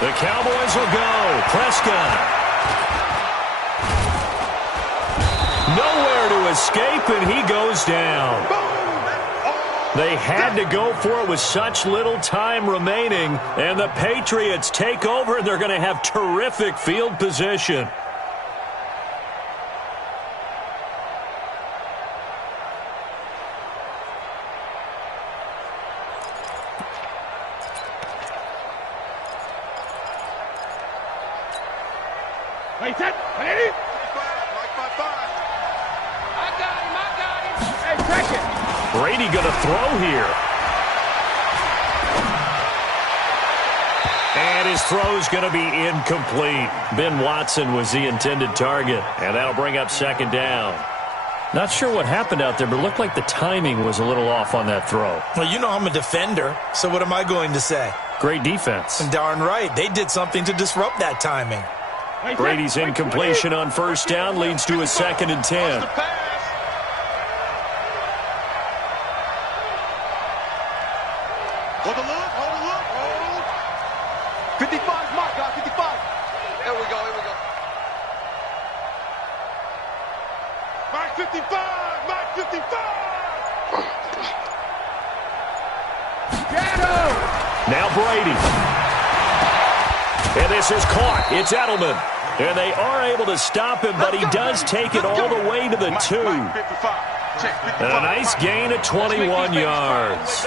The Cowboys will go. Prescott. Nowhere to escape, and he goes down. They had to go for it with such little time remaining, and the Patriots take over, and they're going to have terrific field position. Wait, that. Ready? I got him. Hey, check it. Brady going to throw here. And his throw's going to be incomplete. Ben Watson was the intended target, and that'll bring up second down. Not sure what happened out there, but it looked like the timing was a little off on that throw. Well, you know I'm a defender, so what am I going to say? Great defense. Darn right. They did something to disrupt that timing. Brady's incompletion on first down leads to a 2nd and 10. Hold the look. 55's mark, God, 55. Here we go. Mark 55. Now Brady. And this is caught. It's Edelman. And they are able to stop him, but he does take it all the way to the 2. And a nice gain of 21 yards.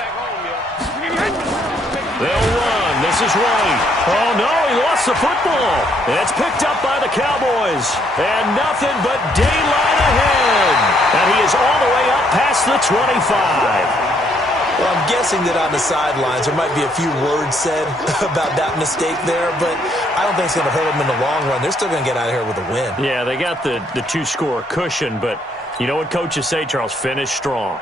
They'll run. This is White. Oh, no, he lost the football. And it's picked up by the Cowboys. And nothing but daylight ahead. And he is all the way up past the 25. Well, I'm guessing that on the sidelines there might be a few words said about that mistake there, but I don't think it's going to hurt them in the long run. They're still going to get out of here with a win. Yeah, they got the 2-score cushion, but you know what coaches say, Charles? Finish strong.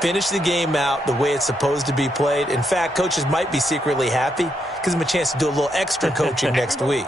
Finish the game out the way it's supposed to be played. In fact, coaches might be secretly happy. Gives them a chance to do a little extra coaching next week.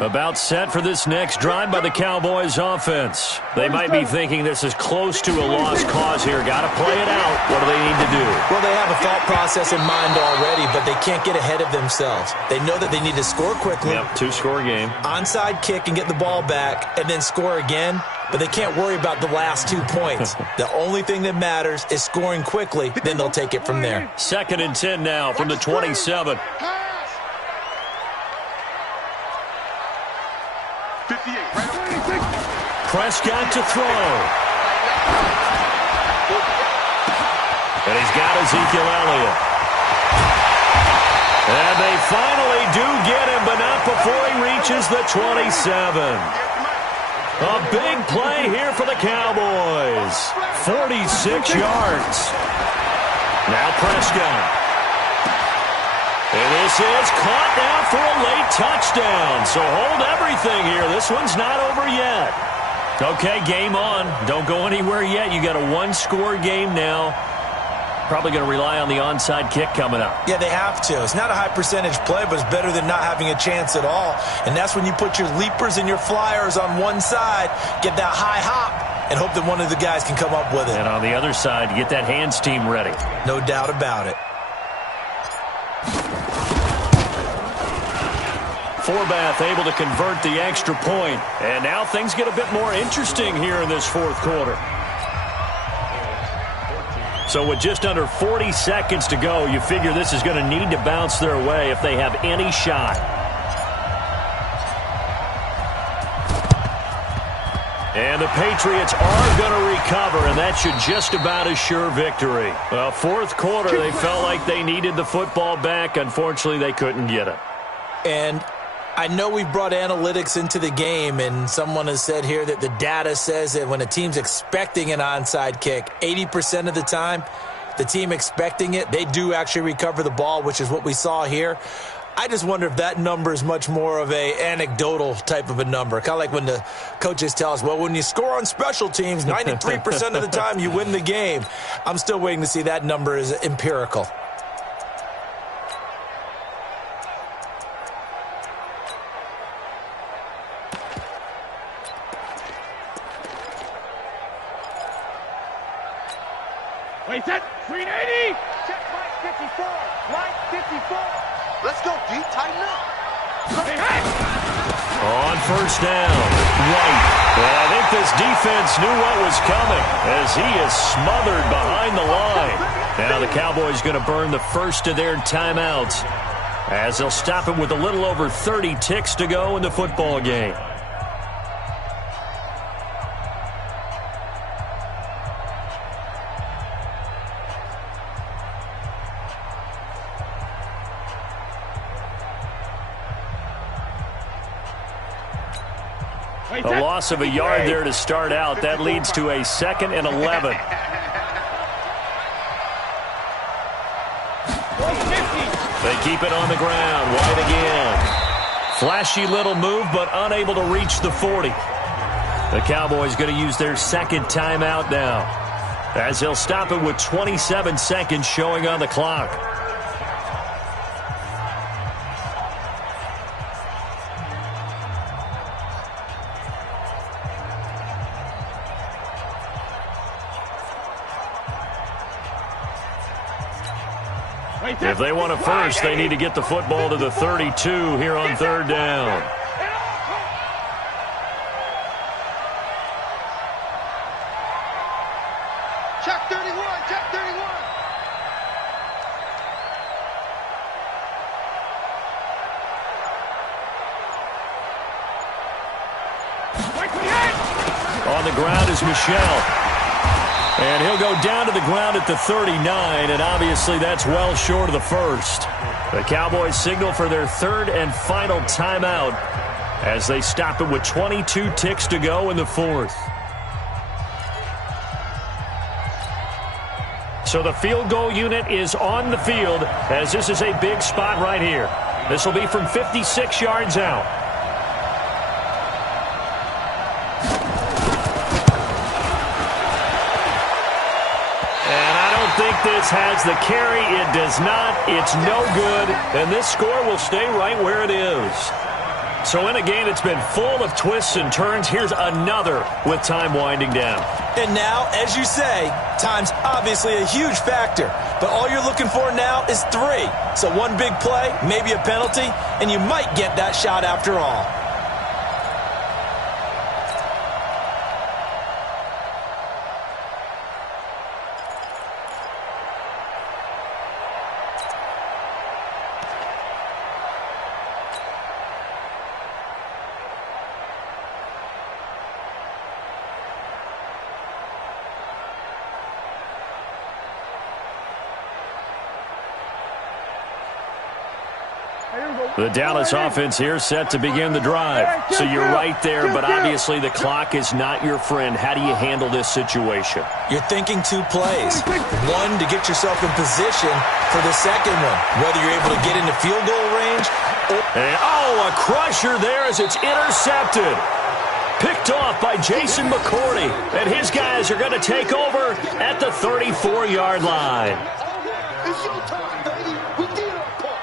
About set for this next drive by the Cowboys offense. They might be thinking this is close to a lost cause here. Got to play it out. What do they need to do? Well, they have a thought process in mind already, but they can't get ahead of themselves. They know that they need to score quickly. Yep, 2-score game. Onside kick and get the ball back and then score again, but they can't worry about the last 2 points. The only thing that matters is scoring quickly, then they'll take it from there. 2nd and 10 now from the 27. Prescott to throw. And he's got Ezekiel Elliott. And they finally do get him, but not before he reaches the 27. A big play here for the Cowboys. 46 yards. Now Prescott. And this is caught now for a late touchdown. So hold everything here. This one's not over yet. Okay, game on. Don't go anywhere yet. You got a 1-score game now. Probably going to rely on the onside kick coming up. Yeah, they have to. It's not a high percentage play, but it's better than not having a chance at all. And that's when you put your leapers and your flyers on one side, get that high hop, and hope that one of the guys can come up with it. And on the other side, get that hands team ready. No doubt about it. Forbath able to convert the extra point. And now things get a bit more interesting here in this 4th quarter. So with just under 40 seconds to go, you figure this is going to need to bounce their way if they have any shot. And the Patriots are going to recover, and that should just about assure victory. Well, 4th quarter, they felt like they needed the football back. Unfortunately, they couldn't get it. And I know we brought analytics into the game, and someone has said here that the data says that when a team's expecting an onside kick, 80% of the time, the team expecting it, they do actually recover the ball, which is what we saw here. I just wonder if that number is much more of a anecdotal type of a number. Kind of like when the coaches tell us, well, when you score on special teams, 93% of the time you win the game. I'm still waiting to see that number is empirical. Wait, set, 380. Check Mike 54. Mike 54. Let's go, D. Tighten up. Hey, hey. On 1st down, White. And I think this defense knew what was coming as he is smothered behind the line. Now the Cowboys going to burn the first of their timeouts as they'll stop it with a little over 30 ticks to go in the football game. A loss of a yard there to start out. That leads to a 2nd and 11. They keep it on the ground. White again. Flashy little move, but unable to reach the 40. The Cowboys going to use their 2nd timeout now, as they'll stop it with 27 seconds showing on the clock. If they want a first, they need to get the football to the 32 here on 3rd down. Check 31, check 31. On the ground is Michel. And he'll go down to the ground at the 39, and obviously that's well short of the first. The Cowboys signal for their third and final timeout as they stop it with 22 ticks to go in the fourth. So the field goal unit is on the field as this is a big spot right here. This will be from 56 yards out. And I don't think this has the carry. It does not. It's no good. And this score will stay right where it is. So in a game that's been full of twists and turns, here's another with time winding down. And now, as you say, time's obviously a huge factor. But all you're looking for now is 3. So one big play, maybe a penalty, and you might get that shot after all. The Dallas offense here set to begin the drive. So you're right there, but obviously the clock is not your friend. How do you handle this situation? You're thinking 2 plays. One, to get yourself in position for the second one, whether you're able to get into field goal range or... And, a crusher there as it's intercepted. Picked off by Jason McCourty. And his guys are going to take over at the 34-yard line. It's your time, baby. We did our part.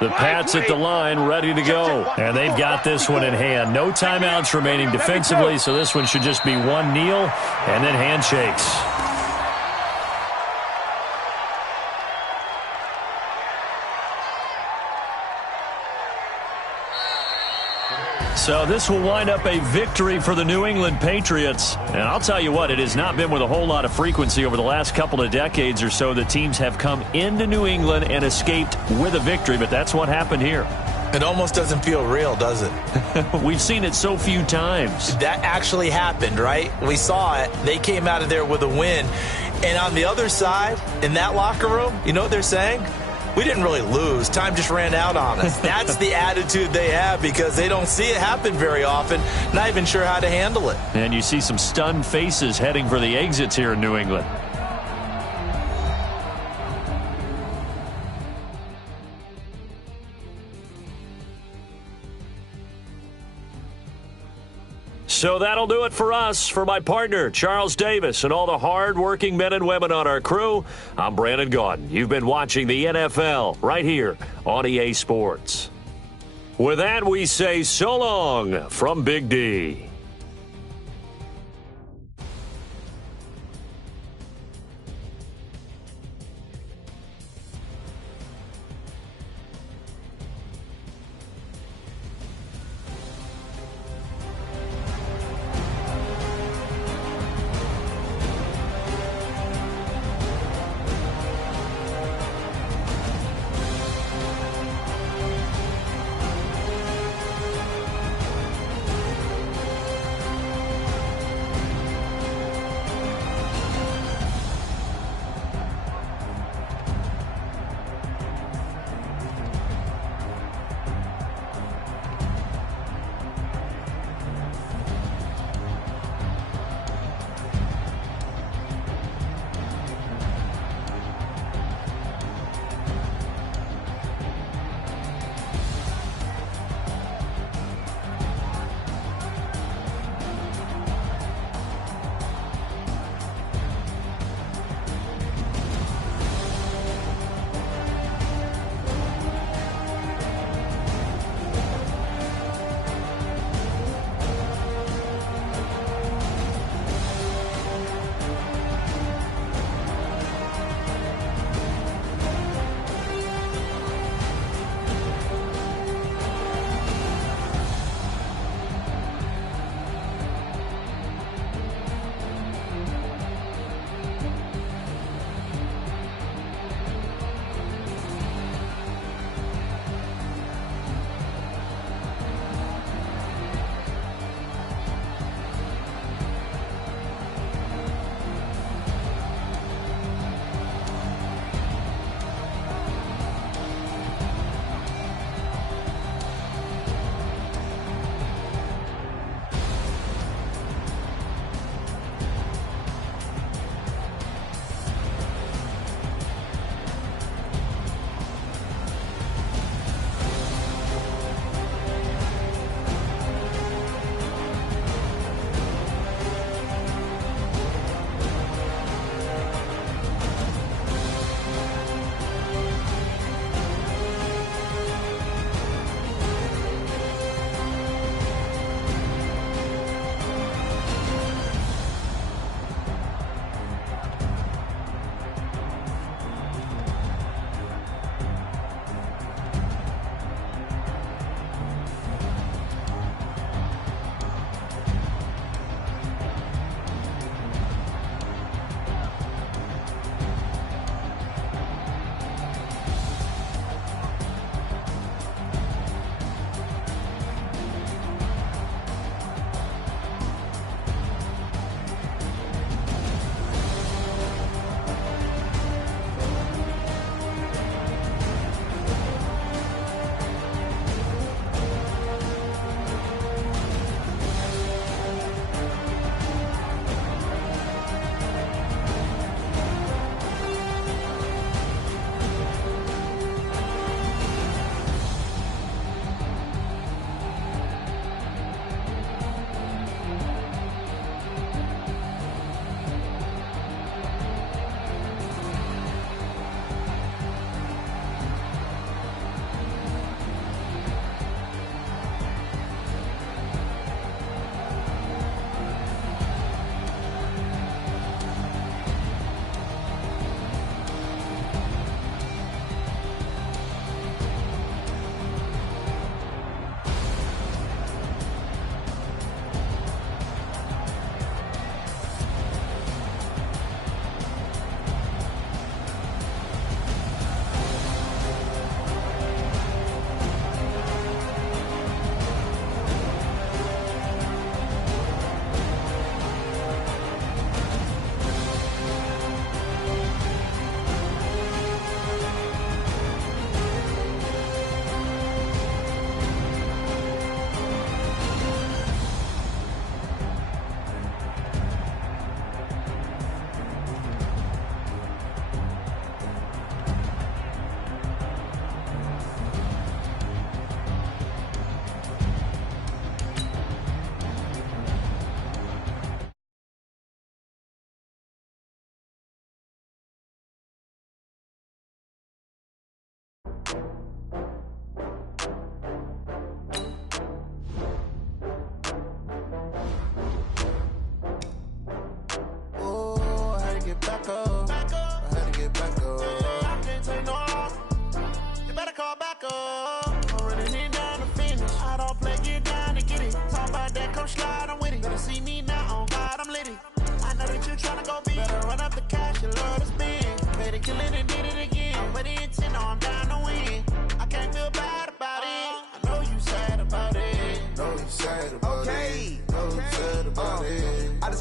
The Pats at the line, ready to go. And they've got this one in hand. No timeouts remaining defensively, so this one should just be one kneel and then handshakes. So this will wind up a victory for the New England Patriots. And I'll tell you what, it has not been with a whole lot of frequency over the last couple of decades or so that teams have come into New England and escaped with a victory, but that's what happened here. It almost doesn't feel real, does it? We've seen it so few times. That actually happened, right? We saw it. They came out of there with a win. And on the other side, in that locker room, you know what they're saying? We didn't really lose. Time just ran out on us. That's the attitude they have because they don't see it happen very often, not even sure how to handle it. And you see some stunned faces heading for the exits here in New England. So that'll do it for us. For my partner, Charles Davis, and all the hard-working men and women on our crew, I'm Brandon Gaudin. You've been watching the NFL right here on EA Sports. With that, we say so long from Big D.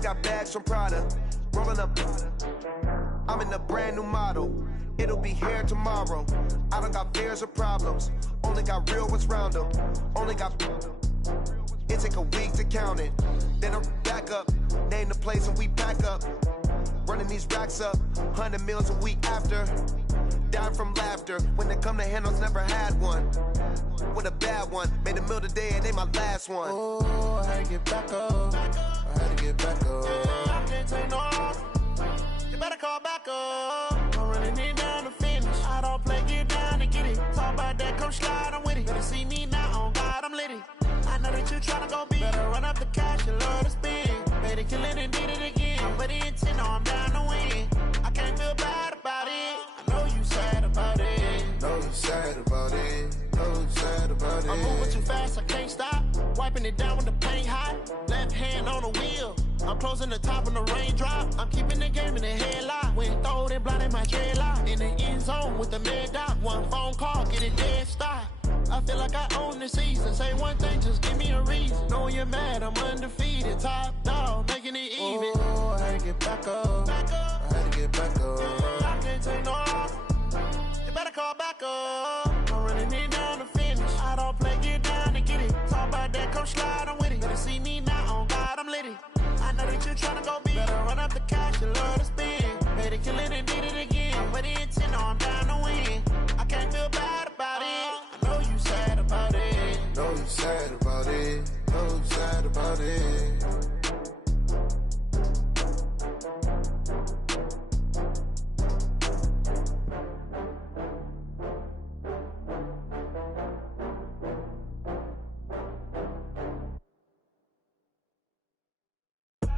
got bags from Prada. Rolling up. I'm in a brand new model. It'll be here tomorrow. I don't got fears or problems. Only got real ones round them. Only got. It take a week to count it. Then I'm back up. Name the place and we pack up. Running these racks up. 100 meals a week after. Down from laughter. When they come to handles, never had one. With a bad one. Made a meal today and they my last one. Oh, I had to get back up. I had to get back up. I can't take no off. You better call back up. I'm running it down to finish. I don't play, get down to get it. Talk about that, come slide, I'm with it. Better see me now, on God, I'm litty. I know that you tryna go big. Better run up the cash and love to spend. Made it, kill it, and did it again. But the intent, no, I'm down to win. I can't feel bad about it. I know you sad about it. Know you sad about it. Know you sad about it. I'm moving too fast, I can't stop. Wiping it down with the paint hot. Left hand on the wheel. I'm closing the top when the raindrop. I'm keeping the game in the headlock. When throwed and blinded my dreadlock. In the end zone with the mad dot. One phone call, get it dead stop. I feel like I own the season. Say one thing, just give me a reason. Knowing you're mad, I'm undefeated. Top dog, making it even. Oh, I had to get back up. Back up. I had to get back up. I can't take no off. You better call back up. I'm running it down to finish. I don't play, get down to get it. Talk about that, come slide, I'm with it. Better see me now, on God, I'm litty. I know that you tryna go big. Better run up the cash and love to spend. Made it, kill it, and did it again. But the intent, no, I'm down to win. I can't feel bad about it. I know you sad about it. Know you sad about it. Know you sad about it.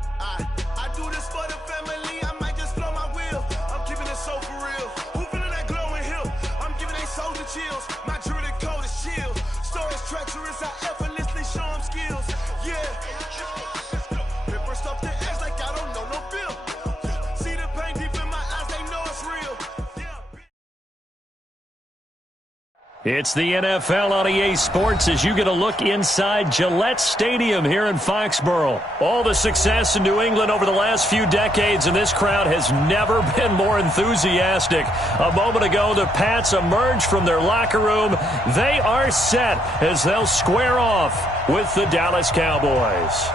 I do this for the family, I might just blow my wheel. I'm keeping it so for real. Who feeling that glowing hill? I'm giving they soldier chills. My jewelry coat is shield. Stories treacherous, I effortlessly show them skills. Yeah. Pepper stuff the edge like I don't know no feel. See the pain deep in my eyes, they know it's real. It's the NFL on EA Sports as you get a look inside Gillette Stadium here in Foxborough. All the success in New England over the last few decades, and this crowd has never been more enthusiastic. A moment ago, the Pats emerged from their locker room. They are set as they'll square off with the Dallas Cowboys.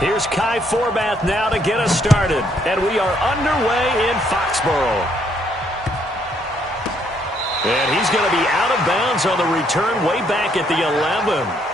Here's Kai Forbath now to get us started. And we are underway in Foxborough. And he's going to be out of bounds on the return way back at the 11.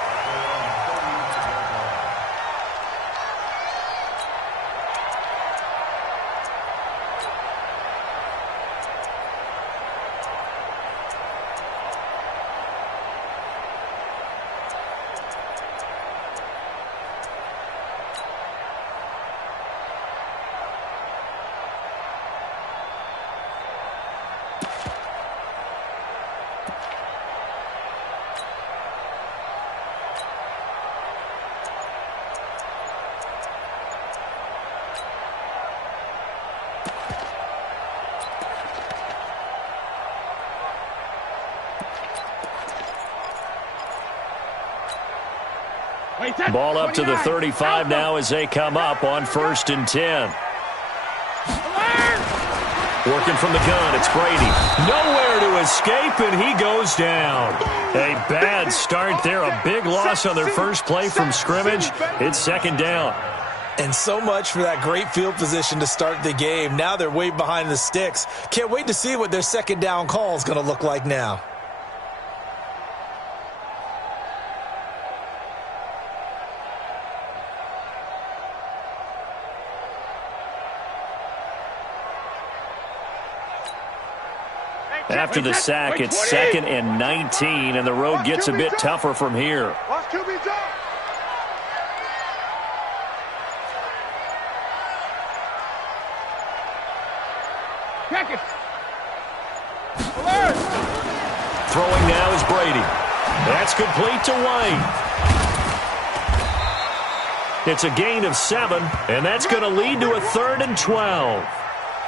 Ball up to the 35 now as they come up on 1st and 10. Working from the gun, it's Brady. Nowhere to escape, and he goes down. A bad start there, a big loss on their first play from scrimmage. It's 2nd down. And so much for that great field position to start the game. Now they're way behind the sticks. Can't wait to see what their 2nd down call is going to look like now. After the sack, it's 2nd and 19, and the road gets a bit tougher from here. Watch QB drop. Check it. Alert. Throwing now is Brady. That's complete to White. It's a gain of 7, and that's going to lead to a 3rd and 12.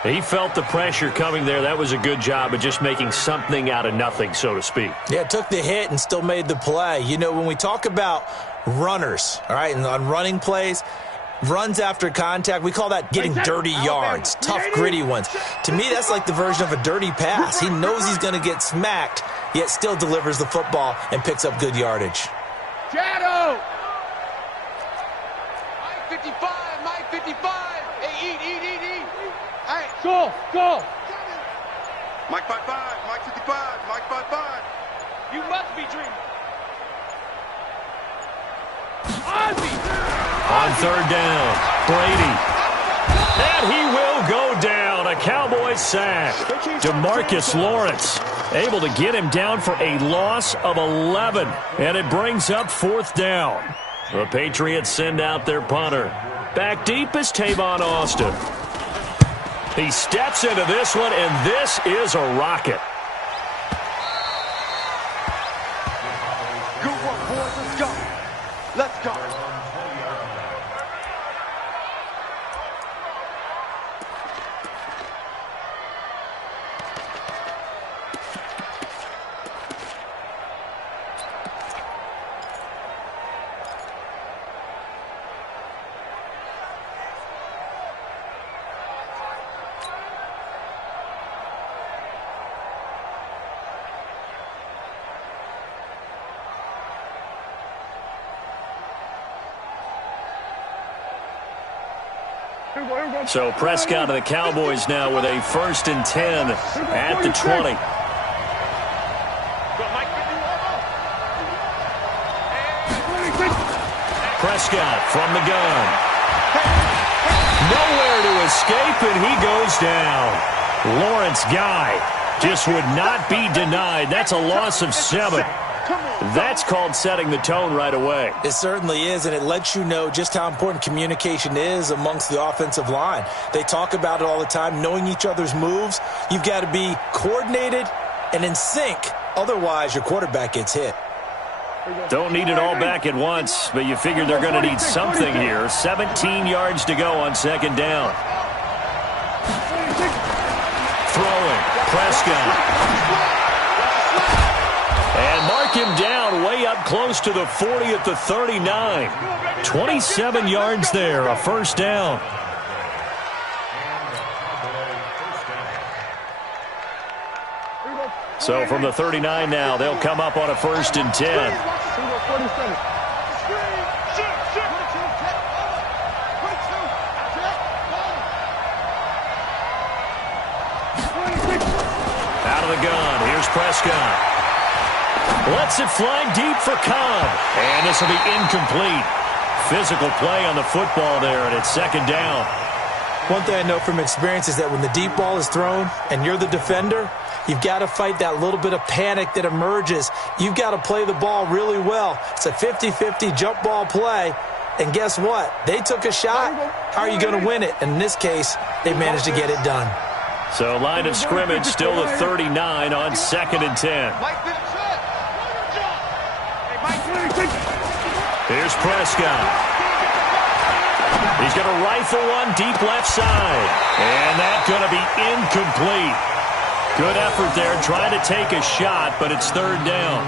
He felt the pressure coming there. That was a good job of just making something out of nothing, so to speak. Yeah, took the hit and still made the play. You know, when we talk about runners, all right, and on running plays, runs after contact, we call that getting dirty yards, tough, gritty ones. To me, that's like the version of a dirty pass. He knows he's going to get smacked, yet still delivers the football and picks up good yardage. Shadow! Mike 55, Mike 55. Hey, eat. Hey, go. Mike 55, Mike 55, Mike 55. You must be dreaming. Ozzy! On 3rd down, Brady. And he will go down. A Cowboys sack. DeMarcus Lawrence able to get him down for a loss of 11. And it brings up 4th down. The Patriots send out their punter. Back deep is Tavon Austin. He steps into this one, and this is a rocket. Good work, boys. Let's go. Let's go. So Prescott of the Cowboys now with a 1st and 10 at the 20. Prescott from the gun. Nowhere to escape, and he goes down. Lawrence Guy just would not be denied. That's a loss of 7. That's called setting the tone right away. It certainly is, and it lets you know just how important communication is amongst the offensive line. They talk about it all the time, knowing each other's moves. You've got to be coordinated and in sync. Otherwise, your quarterback gets hit. Don't need it all back at once, but you figure they're going to need something here. 17 yards to go on 2nd down. Throwing, Prescott. And mark him down way up close to the 40 at the 39. 27 yards there, a 1st down. So from the 39 now, they'll come up on a 1st and 10. Out of the gun, here's Prescott. Lets it fly deep for Cobb. And this will be incomplete. Physical play on the football there, and it's 2nd down. One thing I know from experience is that when the deep ball is thrown and you're the defender, you've got to fight that little bit of panic that emerges. You've got to play the ball really well. It's a 50-50 jump ball play. And guess what? They took a shot. How are you going to win it? And in this case, they managed to get it done. So line of scrimmage still the 39 on 2nd and 10. Here's Prescott. He's going to rifle one deep left side. And that's going to be incomplete. Good effort there trying to take a shot, but it's 3rd down.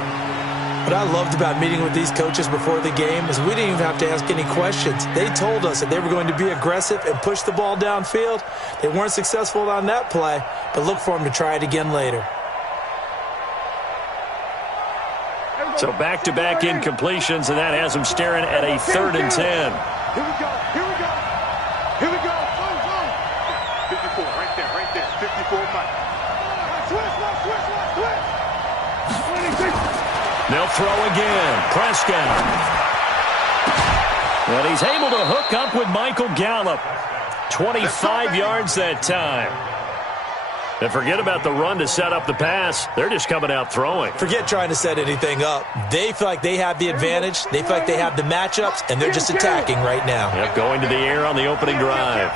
What I loved about meeting with these coaches before the game is we didn't even have to ask any questions. They told us that they were going to be aggressive and push the ball downfield. They weren't successful on that play, but look for them to try it again later. So back-to-back incompletions, and that has them staring at a 3rd and 10. Here we go. 54, right there. 54, Mike. They'll throw again. Prescott. And he's able to hook up with Michael Gallup. 25 yards that time. And forget about the run to set up the pass. They're just coming out throwing. Forget trying to set anything up. They feel like they have the advantage. They feel like they have the matchups, and they're just attacking right now. Yep, going to the air on the opening drive.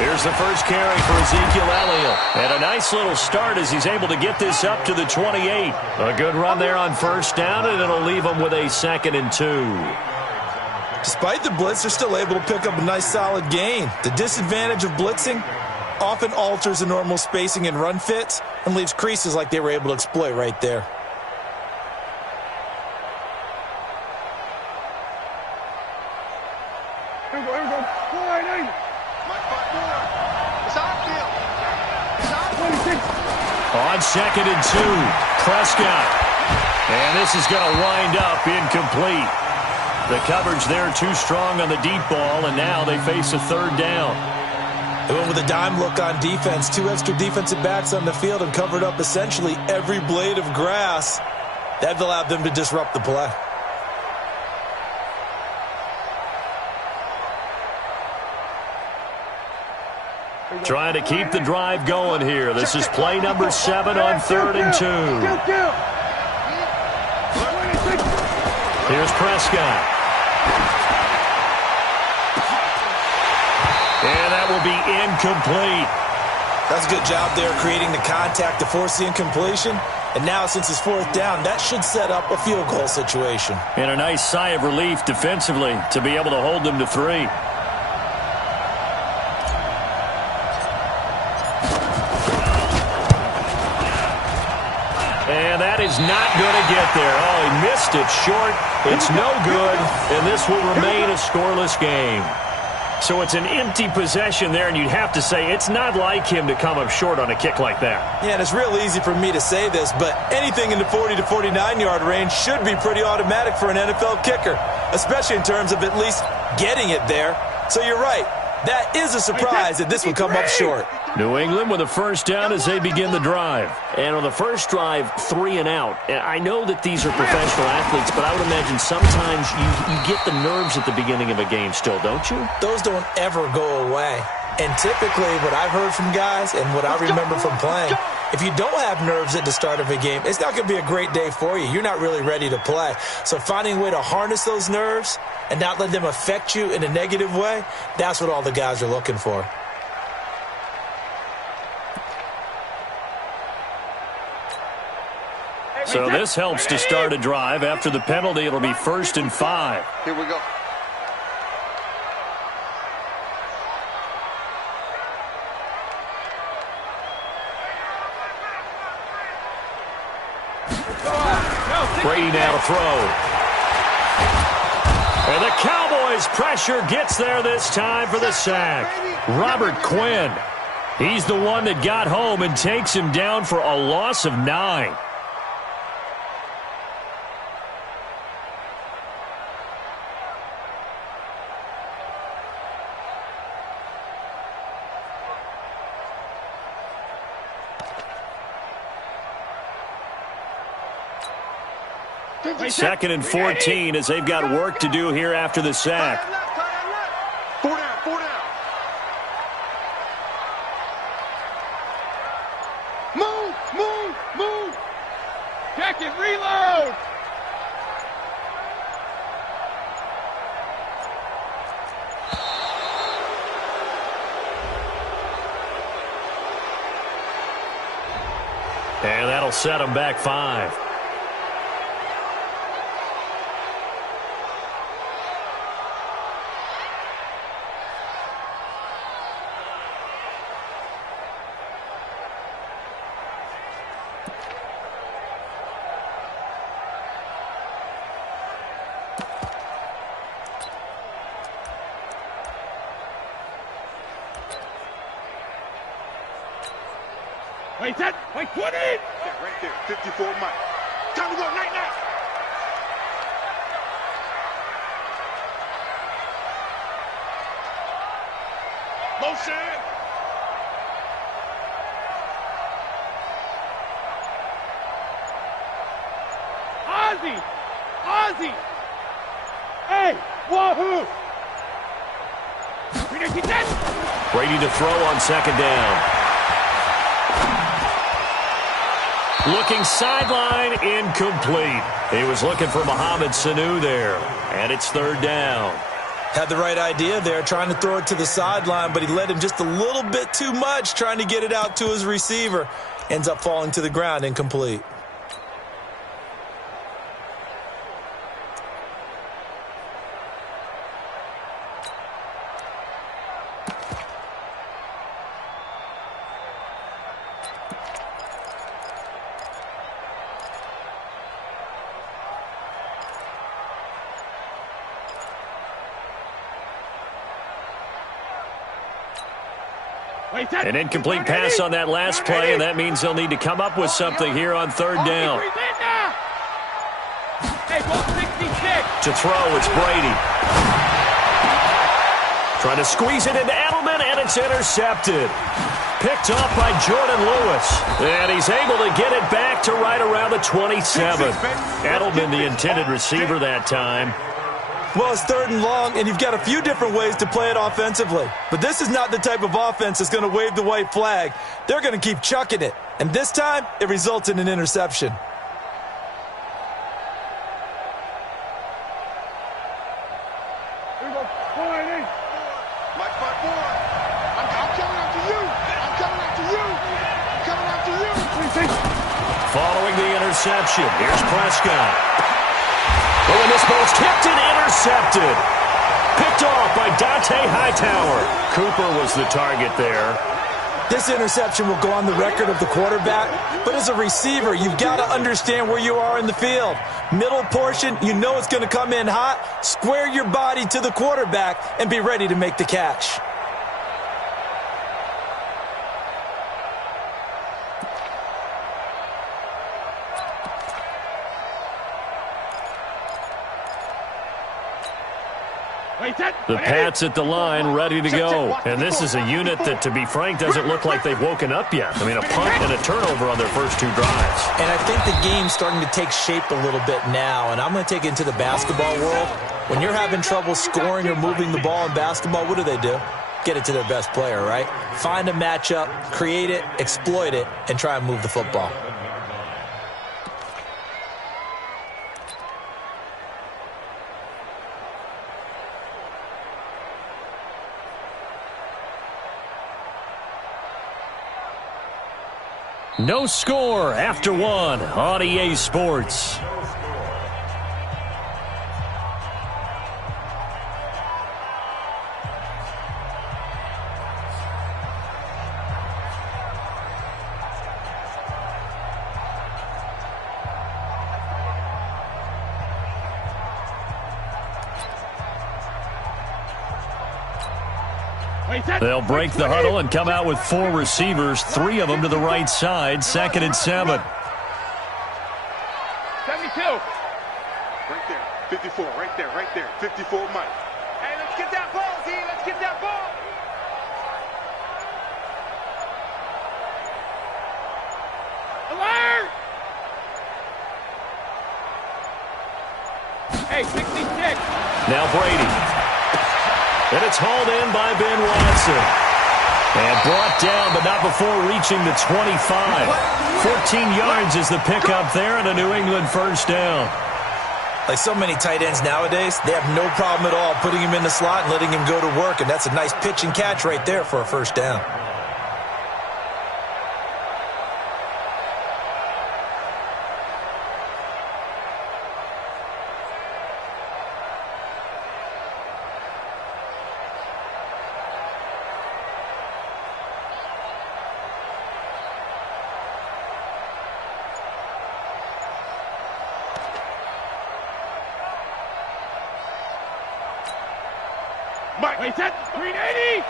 Here's the first carry for Ezekiel Elliott. And a nice little start as he's able to get this up to the 28. A good run there on first down, and it'll leave him with a 2nd and 2. Despite the blitz, they're still able to pick up a nice solid gain. The disadvantage of blitzing often alters the normal spacing and run fits and leaves creases like they were able to exploit right there. Here we go. Wide, hey. It's outfield. It's outfield. 26. On 2nd and 2, Prescott. And this is going to wind up incomplete. The coverage there too strong on the deep ball, and now they face a 3rd down. They went with a dime look on defense. 2 extra defensive backs on the field and covered up essentially every blade of grass. That allowed them to disrupt the play. Trying to keep the drive going here. This is play number 7 on 3rd and 2. Here's Prescott. And that will be incomplete. That's a good job there creating the contact to force the incompletion. And now since it's 4th down, that should set up a field goal situation. And a nice sigh of relief defensively to be able to hold them to 3. And that is not going to get there. Oh, he missed it short. It's no good, and this will remain a scoreless game. So it's an empty possession there, and you'd have to say it's not like him to come up short on a kick like that. Yeah, and it's real easy for me to say this, but anything in the 40 to 49-yard range should be pretty automatic for an NFL kicker, especially in terms of at least getting it there. So you're right. That is a surprise that this would come up short. New England with a first down as they begin the drive. And on the first drive, 3 and out. And I know that these are professional athletes, but I would imagine sometimes you get the nerves at the beginning of a game still, don't you? Those don't ever go away. And typically what I've heard from guys and what I remember from playing, if you don't have nerves at the start of a game, it's not going to be a great day for you. You're not really ready to play. So finding a way to harness those nerves and not let them affect you in a negative way, that's what all the guys are looking for. So this helps to start a drive. After the penalty, it'll be 1st and 5. Here we go. Brady now to throw. And the Cowboys' pressure gets there this time for the sack. Robert Quinn. He's the one that got home and takes him down for a loss of 9. Second and 14 as they've got work to do here after the sack. 4 down, 4 down. Move, move, move. Check it, reload. And that'll set them back 5. Wait, that. Wait, 20. Yeah, right there, 54 Mike. Time to go, night, night. Motion. Ozzy. Ozzy. Hey, wahoo. Brady to throw on 2nd down. Looking sideline, incomplete. He was looking for Mohamed Sanu there, and it's 3rd down. Had the right idea there, trying to throw it to the sideline, but he led him just a little bit too much, trying to get it out to his receiver. Ends up falling to the ground, incomplete. An incomplete pass on that last play, and that means they'll need to come up with something here on third down. To throw, it's Brady. Trying to squeeze it into Edelman, and it's intercepted. Picked off by Jordan Lewis. And he's able to get it back to right around the 27. Edelman, the intended receiver that time. Well, it's third and long, and you've got a few different ways to play it offensively. But this is not the type of offense that's going to wave the white flag. They're going to keep chucking it. And this time, it results in an interception. Here we go. Go ahead, in. Mike, I'm coming after you. I'm coming after you. I'm coming after you. Following the interception, here's Prescott. Oh, and this ball's tipped and intercepted. Picked off by Dante Hightower. Cooper was the target there. This interception will go on the record of the quarterback, but as a receiver, you've got to understand where you are in the field. Middle portion, you know it's going to come in hot. Square your body to the quarterback and be ready to make the catch. The Pats at the line, ready to go. And this is a unit that, to be frank, doesn't look like they've woken up yet. I mean, a punt and a turnover on their first two drives. And I think the game's starting to take shape a little bit now. And I'm going to take it into the basketball world. When you're having trouble scoring or moving the ball in basketball, what do? Get it to their best player, right? Find a matchup, create it, exploit it, and try and move the football. No score after one on EA Sports. They'll break the huddle and come out with four receivers, three of them to the right side, 2nd and 7. 72. Right there. 54. Right there. 54 Mike. Hey, let's get that ball, Z. Let's get that ball. Alert! Hey, 66. Now Brady. And it's hauled in by Ben Watson. And brought down, but not before reaching the 25. 14 yards is the pickup there, and a New England first down. Like so many tight ends nowadays, they have no problem at all putting him in the slot and letting him go to work. And that's a nice pitch and catch right there for a first down. Mike, wait, that 380.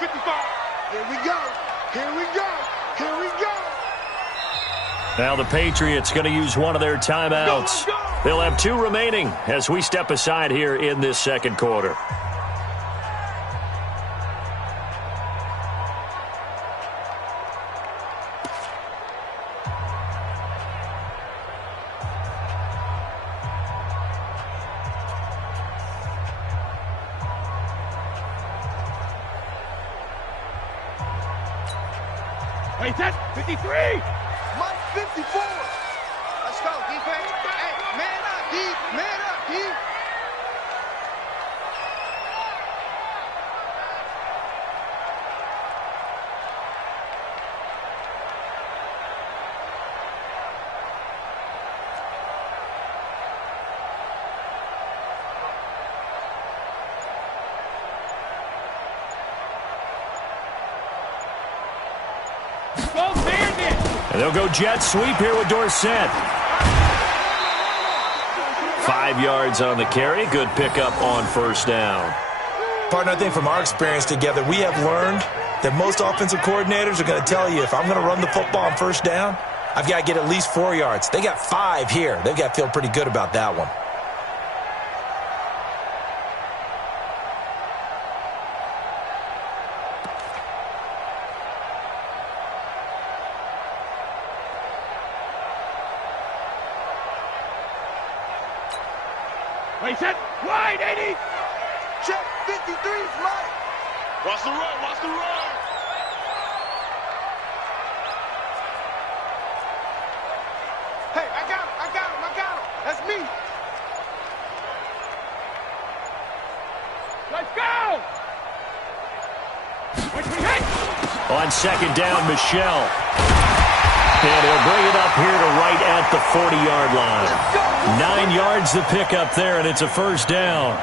55. Here we go. Now the Patriots going to use one of their timeouts. They'll have two remaining as we step aside here in this second quarter. Wait, that 53. Mike, 54. Let's go, defense. Hey, man up, D. Man up, D. They'll go jet sweep here with Dorsett. 5 yards on the carry. Good pickup on first down. Partner, I think from our experience together, we have learned that most offensive coordinators are going to tell you, if I'm going to run the football on first down, I've got to get at least 4 yards. They got 5 here. They've got to feel pretty good about that one. Wait, set, wide, 80. Check 53's Mike. Watch the run, watch the run. Hey, I got him. That's me. Let's go. Wait, hit. On second down, Michelle. And he'll bring it up here to right at the 40-yard line. 9 yards to pick up there, and it's a first down.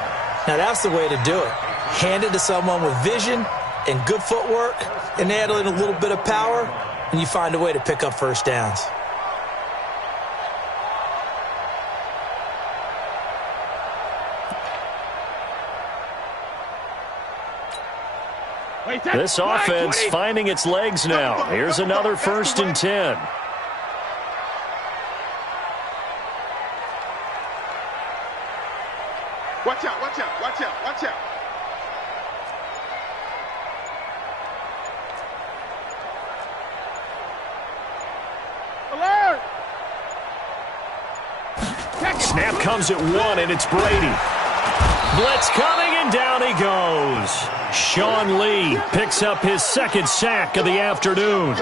Now, that's the way to do it. Hand it to someone with vision and good footwork, and add in a little bit of power, and you find a way to pick up first downs. This offense finding its legs now. Here's another 1st and 10. Watch out, watch out, watch out, watch out. Alert! Snap comes at 1, and it's Brady. Blitz coming, and down he goes. Sean Lee picks up his 2nd sack of the afternoon.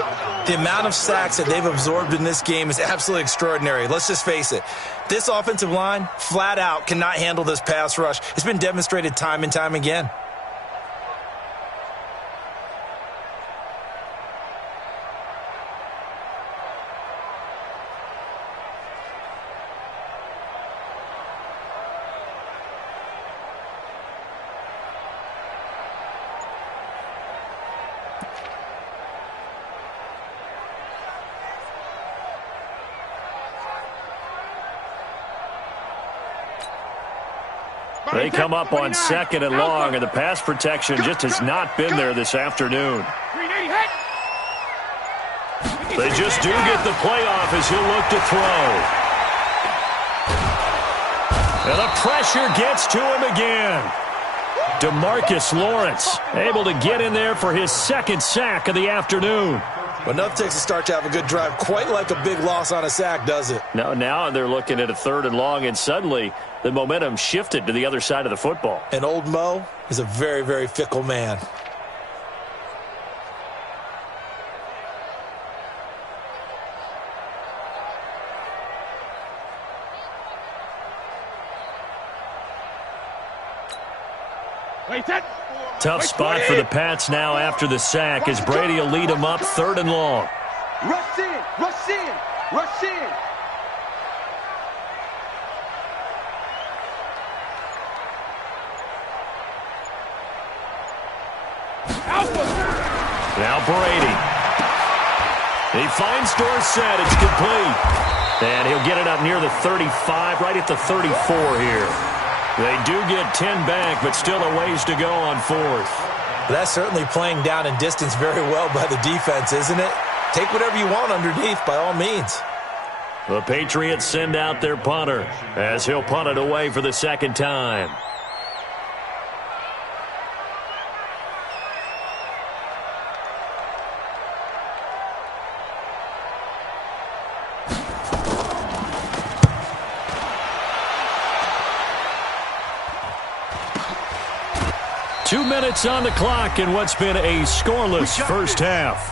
The amount of sacks that they've absorbed in this game is absolutely extraordinary. Let's just face it. This offensive line, flat out, cannot handle this pass rush. It's been demonstrated time and time again. They come up on 2nd and long, and the pass protection just has not been there this afternoon. They just do get the playoff as he'll look to throw. And the pressure gets to him again. DeMarcus Lawrence able to get in there for his 2nd sack of the afternoon. But enough takes a start to have a good drive, quite like a big loss on a sack, does it? Now they're looking at a 3rd and long, and suddenly the momentum shifted to the other side of the football. And old Mo is a very, very fickle man. Tough spot for the Pats now after the sack as Brady will lead them up 3rd and long. Rush in, rush in, rush in. Now Brady. He finds Dorsett. It's complete. And he'll get it up near the 35, right at the 34 here. They do get 10 back, but still a ways to go on 4th. That's certainly playing down in distance very well by the defense, isn't it? Take whatever you want underneath, by all means. The Patriots send out their punter as he'll punt it away for the 2nd time. Two minutes on the clock in what's been a scoreless first half.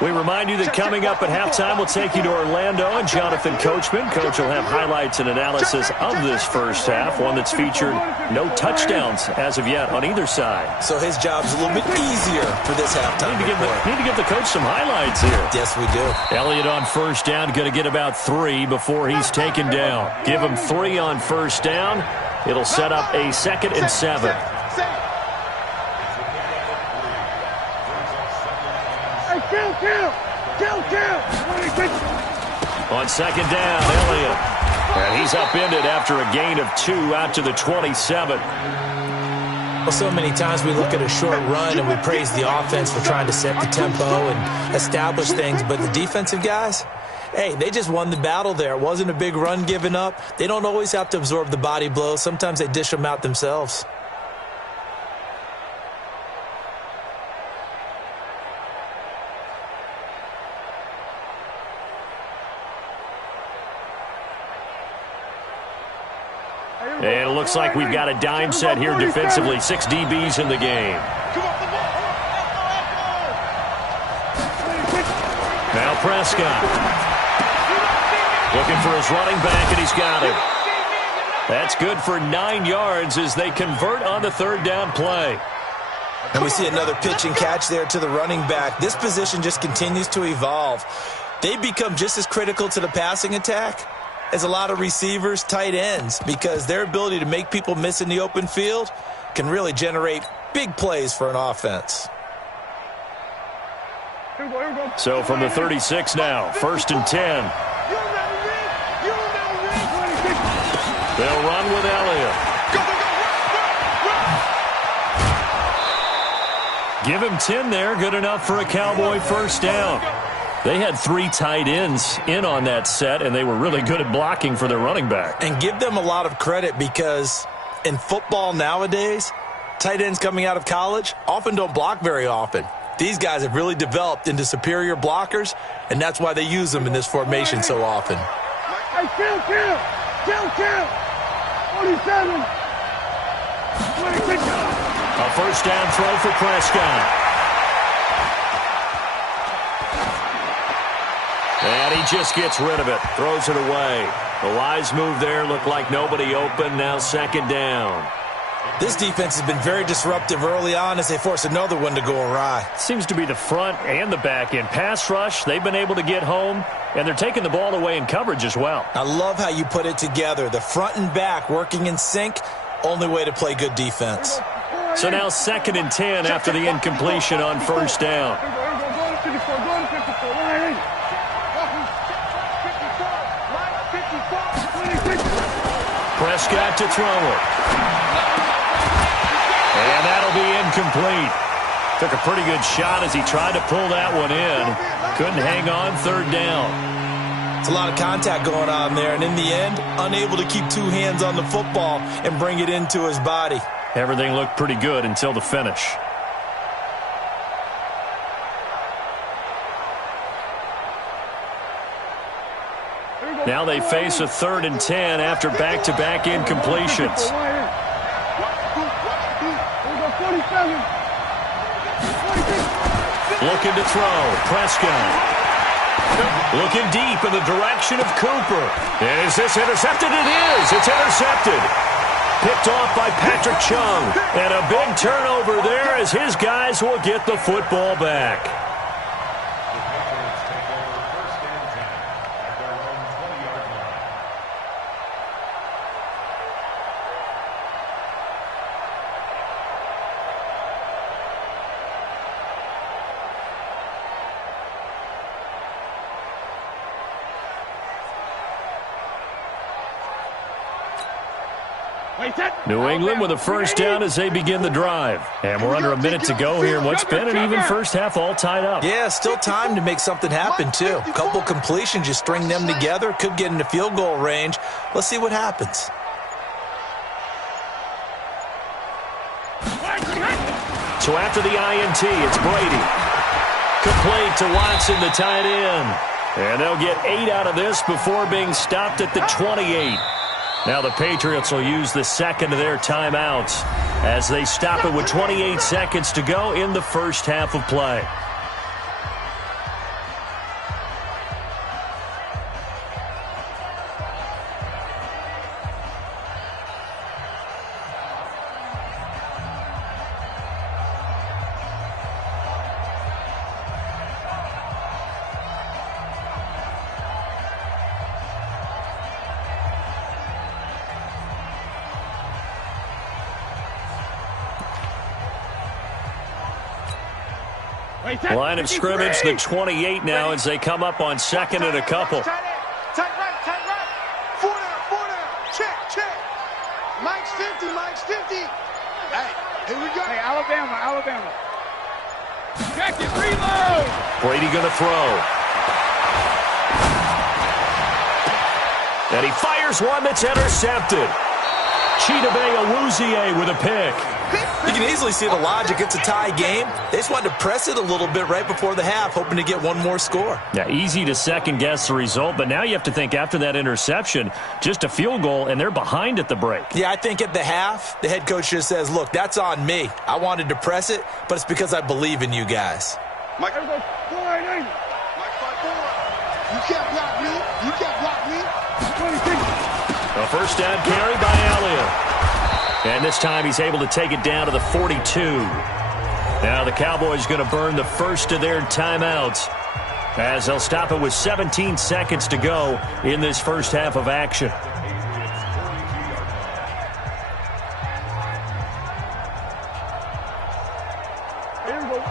We remind you that coming up at halftime, we'll take you to Orlando and Jonathan Coachman. Coach will have highlights and analysis of this first half, one that's featured no touchdowns as of yet on either side. So his job's a little bit easier for this halftime. Need to give the coach some highlights here. Yes, we do. Elliott on first down, going to get about 3 before he's taken down. Give him 3 on first down. It'll set up a 2nd and 7. On second down, Elliott. And he's upended after a gain of 2 out to the 27. Well, so many times we look at a short run and we praise the offense for trying to set the tempo and establish things, but the defensive guys, hey, they just won the battle there. It wasn't a big run given up. They don't always have to absorb the body blows. Sometimes they dish them out themselves. And it looks like we've got a dime set here defensively. 6 DBs in the game. Now Prescott. Looking for his running back, and he's got it. That's good for 9 yards as they convert on the 3rd down play. And we see another pitch and catch there to the running back. This position just continues to evolve. They become just as critical to the passing attack as a lot of receivers, tight ends, because their ability to make people miss in the open field can really generate big plays for an offense. So from the 36 now, 1st and 10. They'll run with Elliott. Give him 10 there, good enough for a Cowboy first down. They had 3 tight ends in on that set, and they were really good at blocking for their running back. And give them a lot of credit because in football nowadays, tight ends coming out of college often don't block very often. These guys have really developed into superior blockers, and that's why they use them in this formation so often. Hey, kill! 47. A first down throw for Prescott. And he just gets rid of it, throws it away. The wise move there, looked like nobody open, now 2nd down. This defense has been very disruptive early on as they force another one to go awry. Seems to be the front and the back end. Pass rush, they've been able to get home, and they're taking the ball away in coverage as well. I love how you put it together. The front and back working in sync, only way to play good defense. So now 2nd and 10 after the incompletion on first down. Prescott to throw it. And that'll be incomplete. Took a pretty good shot as he tried to pull that one in. Couldn't hang on 3rd down. It's a lot of contact going on there, and in the end, unable to keep 2 hands on the football and bring it into his body. Everything looked pretty good until the finish. Now they face a 3rd and 10 after back-to-back incompletions. Looking to throw. Prescott. Looking deep in the direction of Cooper. And is this intercepted? It is. It's intercepted. Picked off by Patrick Chung. And a big turnover there as his guys will get the football back. New England with a first down as they begin the drive. And we're under a minute to go here in what's been an even first half, all tied up. Yeah, still time to make something happen, too. A couple completions, you string them together, could get into field goal range. Let's see what happens. So after the INT, it's Brady. Complete to Watson, the tight end. And they'll get 8 out of this before being stopped at the 28. Now the Patriots will use the second of their timeouts as they stop it with 28 seconds to go in the first half of play. Line of scrimmage, the 28 now as they come up on second and a couple. Tight right. 4 down. Check. Mike's 50. Hey, here we go. Hey, Alabama. Check it, reload. Brady going to throw. And he fires one that's intercepted. Chidobe Awuzie with a pick. You can easily see the logic. It's a tie game. They just wanted to press it a little bit right before the half, hoping to get one more score. Yeah, easy to second-guess the result, but now you have to think after that interception, just a field goal, and they're behind at the break. Yeah, I think at the half, the head coach just says, look, that's on me. I wanted to press it, but it's because I believe in you guys. Mike, Mike 5-4. You can't block me. A first down carry by Elliott. And this time he's able to take it down to the 42. Now the Cowboys going to burn the first of their timeouts as they'll stop it with 17 seconds to go in this first half of action. Here we go.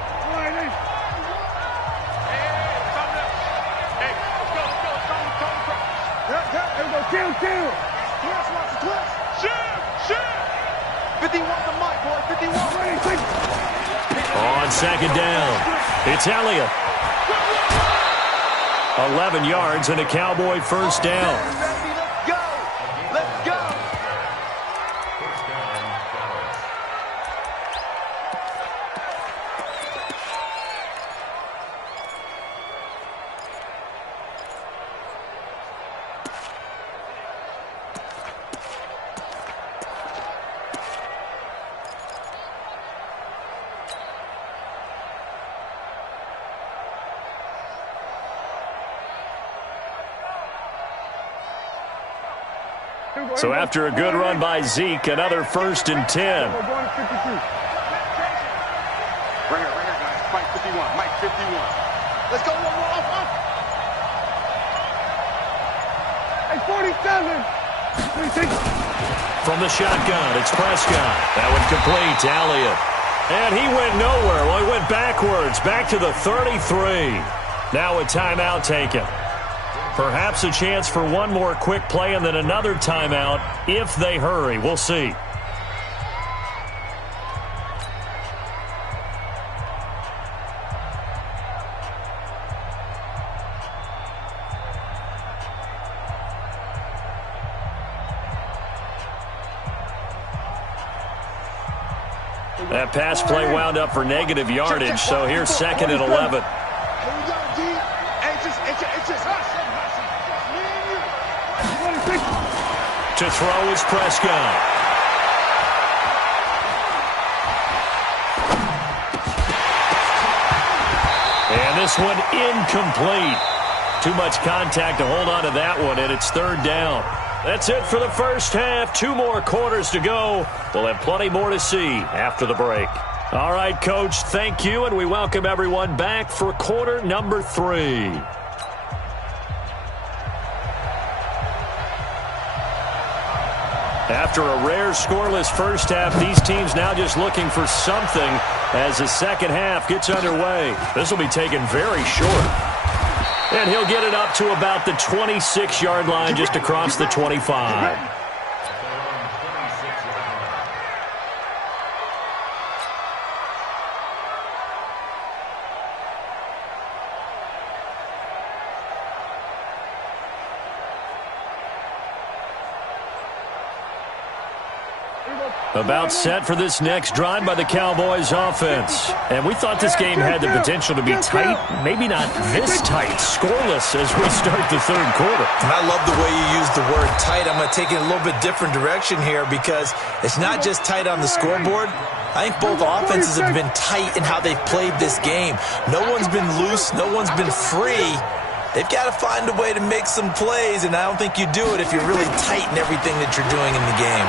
Kill. Shoot. 51 to Mike, boy. 51. On second down, it's Elliott. 11 yards and a Cowboy first down. Let's go. So after a good run by Zeke, another 1st and 10. Right here, guys. Mike 51. Let's go. Off. Hey, 47. From the shotgun, it's Prescott. That one complete to Elliott. And he went nowhere. Well, he went backwards, back to the 33. Now a timeout taken. Perhaps a chance for one more quick play and then another timeout if they hurry. We'll see. That pass play wound up for negative yardage, so here's 2nd and 11. To throw is Prescott. And this one incomplete. Too much contact to hold on to that one, and it's 3rd down. That's it for the first half. 2 more quarters to go. We'll have plenty more to see after the break. All right, Coach, thank you, and we welcome everyone back for quarter number 3. After a rare scoreless first half, these teams now just looking for something as the second half gets underway. This will be taken very short. And he'll get it up to about the 26-yard line just across the 25. About set for this next drive by the Cowboys offense. And we thought this game had the potential to be tight, maybe not this tight, scoreless as we start the 3rd quarter. And I love the way you use the word tight. I'm going to take it a little bit different direction here because it's not just tight on the scoreboard. I think both offenses have been tight in how they've played this game. No one's been loose. No one's been free. They've got to find a way to make some plays, and I don't think you do it if you're really tight in everything that you're doing in the game.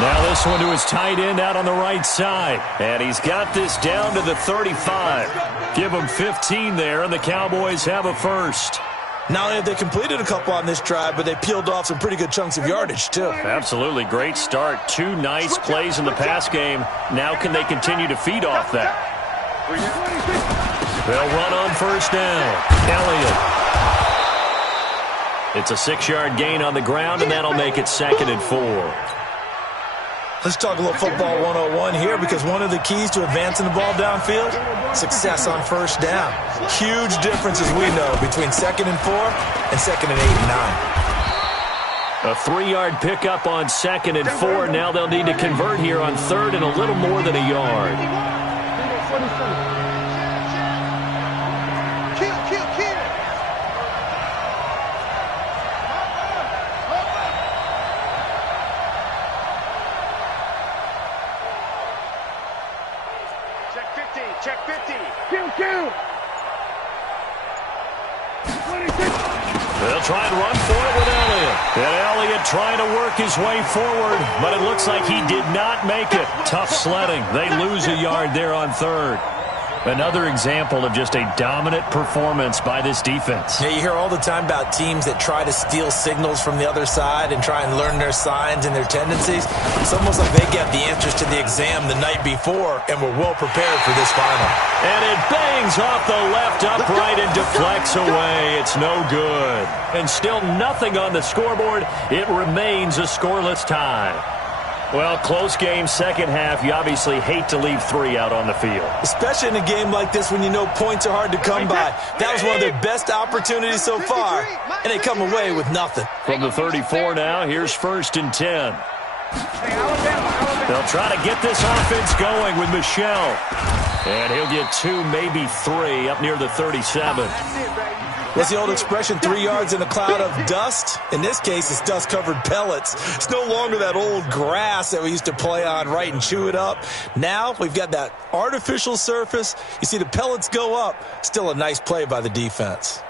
Now this one to his tight end out on the right side. And he's got this down to the 35. Give him 15 there, and the Cowboys have a first. Not only have they completed a couple on this drive, but they peeled off some pretty good chunks of yardage, too. Absolutely. Great start. 2 nice plays in the pass game. Now can they continue to feed off that? They'll run on first down. Elliott. It's a 6-yard gain on the ground, and that'll make it 2nd and 4. Let's talk a little football 101 here, because one of the keys to advancing the ball downfield, success on first down. Huge difference, as we know, between 2nd and 4 and 2nd and 8 and 9. A 3-yard pickup on 2nd and 4. Now they'll need to convert here on 3rd and a little more than a yard. Check 50. Kill. They'll try and run for it with Elliott. And Elliott trying to work his way forward, but it looks like he did not make it. Tough sledding. They lose a yard there on 3rd. Another example of just a dominant performance by this defense. Yeah, you hear all the time about teams that try to steal signals from the other side and try and learn their signs and their tendencies. It's almost like they get the answers to the exam the night before and were well prepared for this final. And it bangs off the left upright and deflects away. It's no good. And still nothing on the scoreboard. It remains a scoreless tie. Well, close game, second half. You obviously hate to leave 3 out on the field. Especially in a game like this when you know points are hard to come by. That was one of their best opportunities so far, and they come away with nothing. From the 34 now, here's 1st and 10. They'll try to get this offense going with Michelle. And he'll get 2, maybe 3 up near the 37. What's the old expression, 3 yards in a cloud of dust? In this case, it's dust-covered pellets. It's no longer that old grass that we used to play on, right, and chew it up. Now we've got that artificial surface. You see the pellets go up. Still a nice play by the defense.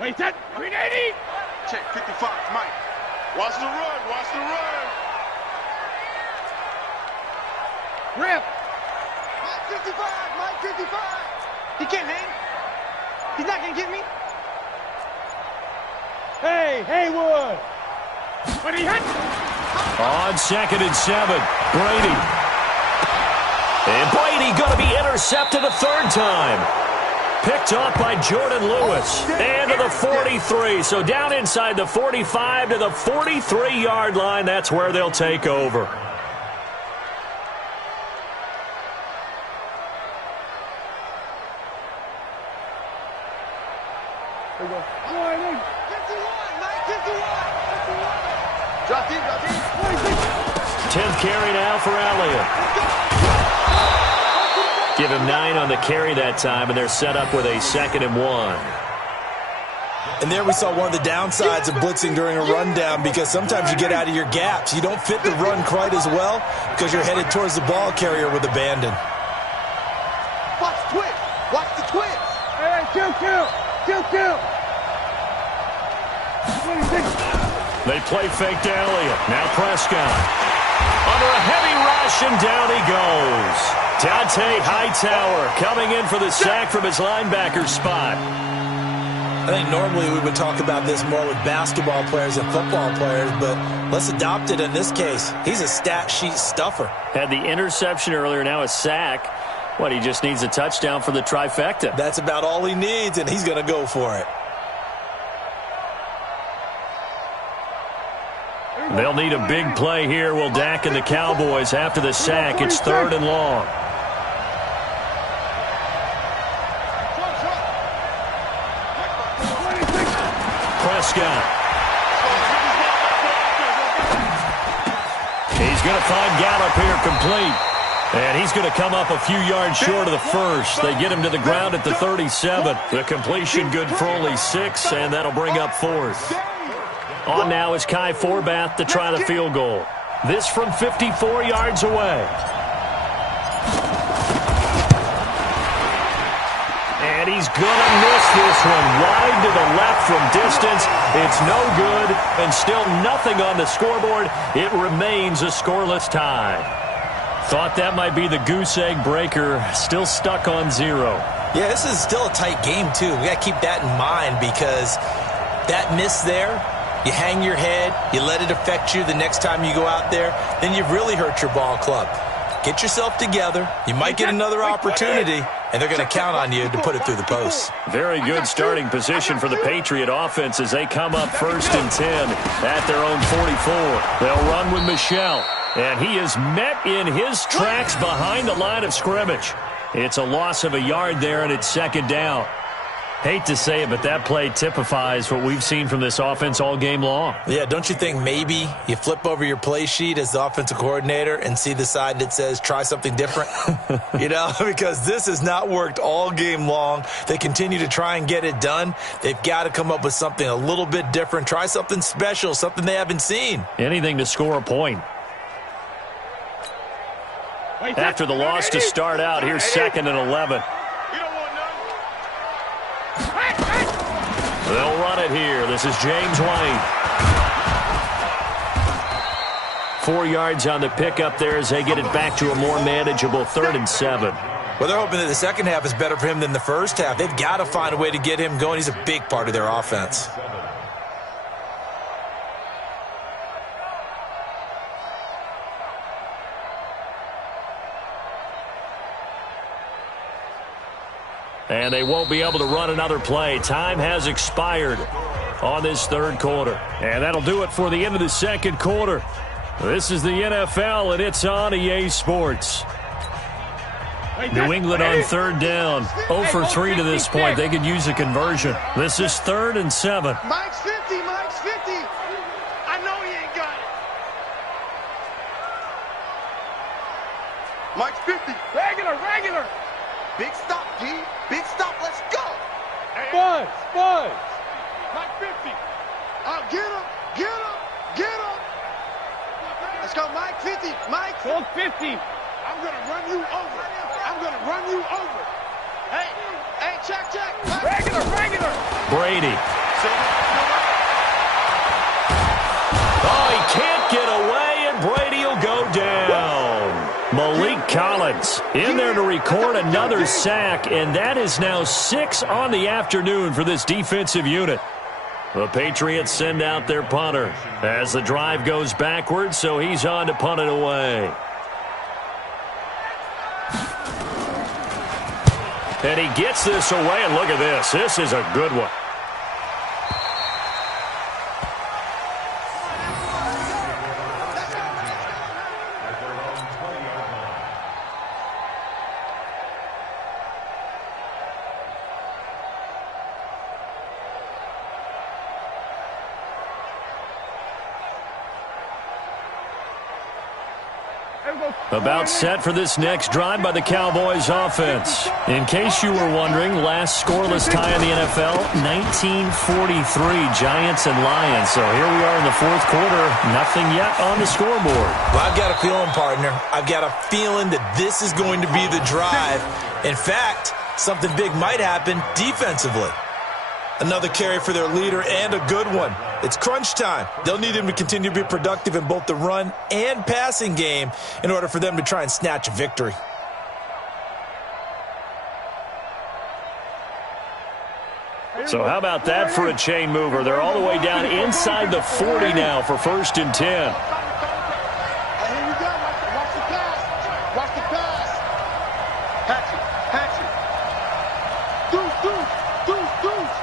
Wait, that 380. Check 55, Mike. Watch the run. Rip. Mike 55. He can't hang. He's not going to get me. Hey, Haywood. When he hit. On 2nd and 7, Brady. And Brady going to be intercepted a 3rd time. Picked off by Jordan Lewis. And to the 43. So down inside the 45 to the 43-yard line. That's where they'll take over. Drop deep. 10th carry now for Elliott. Give him 9 on the carry that time, and they're set up with a 2nd and 1. And there we saw one of the downsides of blitzing during a rundown, because sometimes you get out of your gaps. You don't fit the run quite as well because you're headed towards the ball carrier with abandon. Watch the twist. Hey, kill. They play fake to Elliott. Now Prescott. Under a heavy rush, and down he goes. Dante Hightower coming in for the sack from his linebacker spot. I think normally we would talk about this more with basketball players and football players, but let's adopt it in this case. He's a stat sheet stuffer. Had the interception earlier, now a sack. What, he just needs a touchdown for the trifecta. That's about all he needs, and he's going to go for it. They'll need a big play here, will Dak and the Cowboys after the sack. It's 3rd and long. Prescott. He's going to find Gallup here complete. And he's going to come up a few yards short of the first. They get him to the ground at the 37. The completion good for only 6, and that'll bring up 4th. On now is Kai Forbath to try the field goal. This from 54 yards away. And he's going to miss this one. Wide to the left from distance. It's no good, and still nothing on the scoreboard. It remains a scoreless tie. Thought that might be the goose egg breaker. Still stuck on 0. Yeah, this is still a tight game, too. We got to keep that in mind, because that miss there you hang your head, you let it affect you the next time you go out there, then you've really hurt your ball club. Get yourself together. You might get another opportunity, and they're going to count on you to put it through the posts. Very good starting position for the Patriot offense as they come up 1st and 10 at their own 44. They'll run with Michel, and he is met in his tracks behind the line of scrimmage. It's a loss of a yard there, and it's 2nd down. Hate to say it, but that play typifies what we've seen from this offense all game long. Yeah, don't you think maybe you flip over your play sheet as the offensive coordinator and see the side that says try something different? Because this has not worked all game long. They continue to try and get it done. They've got to come up with something a little bit different. Try something special, something they haven't seen. Anything to score a point. After the loss to start out, here's 2nd and 11. They'll run it here. This is James White. 4 yards on the pickup there as they get it back to a more manageable 3rd and 7. Well, they're hoping that the second half is better for him than the first half. They've got to find a way to get him going. He's a big part of their offense. And they won't be able to run another play. Time has expired on this 3rd quarter. And that'll do it for the end of the 2nd quarter. This is the NFL, and it's on EA Sports. New England on 3rd down. 0 for 3 to this point. They could use a conversion. This is 3rd and 7. Mike's 50. Mike's 50. I know he ain't got it. Mike's 50. Regular. Big stop, G. Big stop. Let's go. Buzz. Mike 50. Oh, get him. Let's go, Mike 50. Mike. 50. I'm going to run you over. Hey, check. Regular. Brady. Oh, he can't get away, and Brady will go down. Malik Collins in there to record another sack, and that is now 6 on the afternoon for this defensive unit. The Patriots send out their punter as the drive goes backwards, so he's on to punt it away. And he gets this away, and look at this. This is a good one. About set for this next drive by the Cowboys offense. In case you were wondering, last scoreless tie in the NFL, 1943, Giants and Lions. So here we are in the 4th quarter, nothing yet on the scoreboard. Well, I've got a feeling, partner. I've got a feeling that this is going to be the drive. In fact, something big might happen defensively. Another carry for their leader and a good one. It's crunch time. They'll need him to continue to be productive in both the run and passing game in order for them to try and snatch a victory. So how about that for a chain mover? They're all the way down inside the 40 now for 1st and 10. Here we go. Watch the pass. Hatch it. Deuce.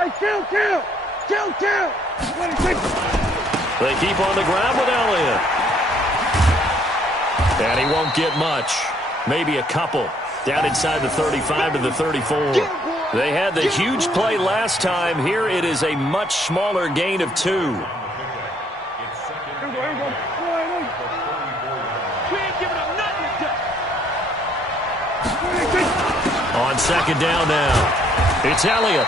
Hey, kill. They keep on the ground with Elliott. And he won't get much. Maybe a couple. Down inside the 35 to the 34. They had the huge play last time. Here it is a much smaller gain of 2. On 2nd down now. It's Elliott.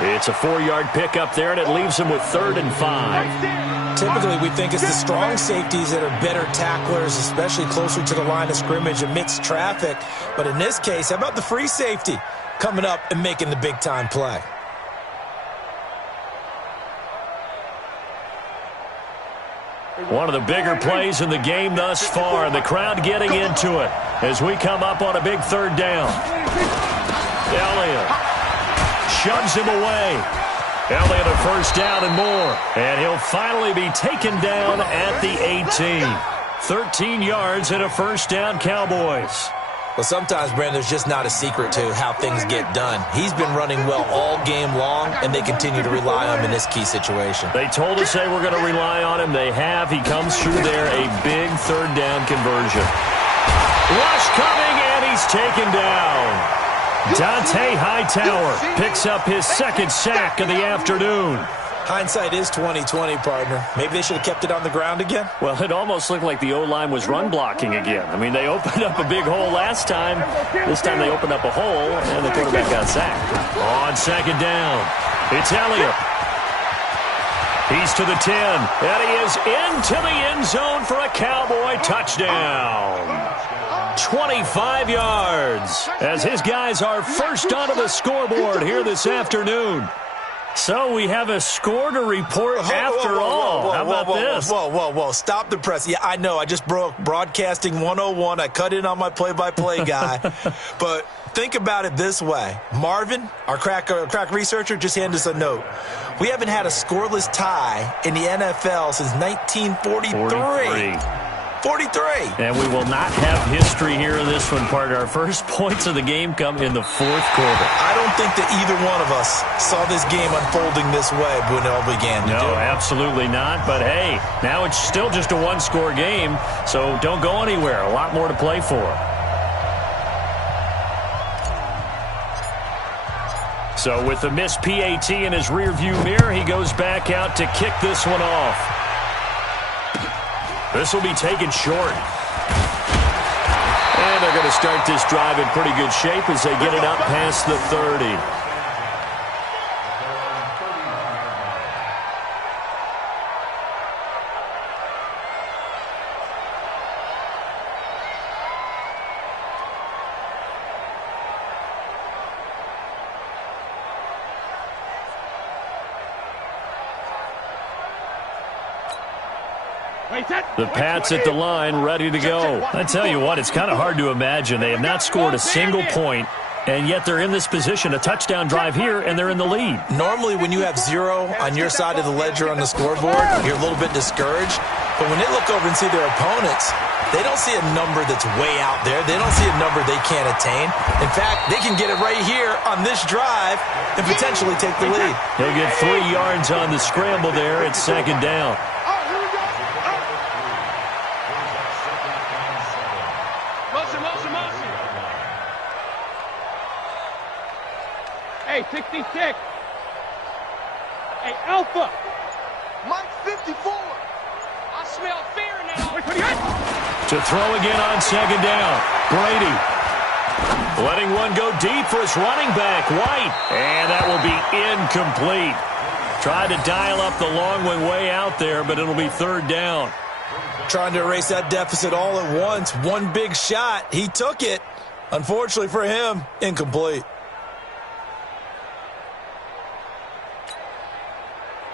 It's a 4-yard pickup there, and it leaves him with 3rd and 5. Typically, we think it's the strong safeties that are better tacklers, especially closer to the line of scrimmage amidst traffic. But in this case, how about the free safety coming up and making the big-time play? One of the bigger plays in the game thus far, and the crowd getting into it as we come up on a big 3rd down. Elliott shoves him away. Now they have a first down and more. And he'll finally be taken down at the 18. 13 yards and a first down, Cowboys. Well, sometimes, Brandon, there's just not a secret to how things get done. He's been running well all game long, and they continue to rely on him in this key situation. They told us they were going to rely on him. They have. He comes through there, a big third down conversion. Rush coming, and he's taken down. Dante Hightower picks up his second sack of the afternoon. Hindsight is 20/20, partner. Maybe they should have kept it on the ground again. Well, it almost looked like the O-line was run blocking again. I mean, they opened up a big hole last time. This time they opened up a hole, and the quarterback got sacked. On second down, it's Elliott. He's to the 10, and he is into the end zone for a Cowboy touchdown. 25 yards as his guys are first onto the scoreboard here this afternoon. So we have a score to report after all. How about this? Whoa. Stop the press. Yeah, I know. I just broke broadcasting 101. I cut in on my play-by-play guy. But think about it this way. Marvin, our crack researcher, just handed us a note. We haven't had a scoreless tie in the NFL since 1943. 43. And we will not have history here in this one, partner. Our first points of the game come in the fourth quarter. I don't think that either one of us saw this game unfolding this way when it all began. No, absolutely not. But, hey, now it's still just a one-score game, so don't go anywhere. A lot more to play for. So with the missed PAT in his rearview mirror, he goes back out to kick this one off. This will be taken short. And they're going to start this drive in pretty good shape as they get it up past the 30. The Pats at the line, ready to go. I tell you what, it's kind of hard to imagine. They have not scored a single point, and yet they're in this position, a touchdown drive here, and they're in the lead. Normally, when you have 0 on your side of the ledger on the scoreboard, you're a little bit discouraged. But when they look over and see their opponents, they don't see a number that's way out there. They don't see a number they can't attain. In fact, they can get it right here on this drive and potentially take the lead. He'll get 3 yards on the scramble there. It's second down. Hey, 66. Hey, Alpha. Mike 54. I smell fear in that. To throw again on second down. Brady letting one go deep for his running back, White. And that will be incomplete. Tried to dial up the long one way out there, but it'll be third down. Trying to erase that deficit all at once. One big shot. He took it. Unfortunately for him, incomplete.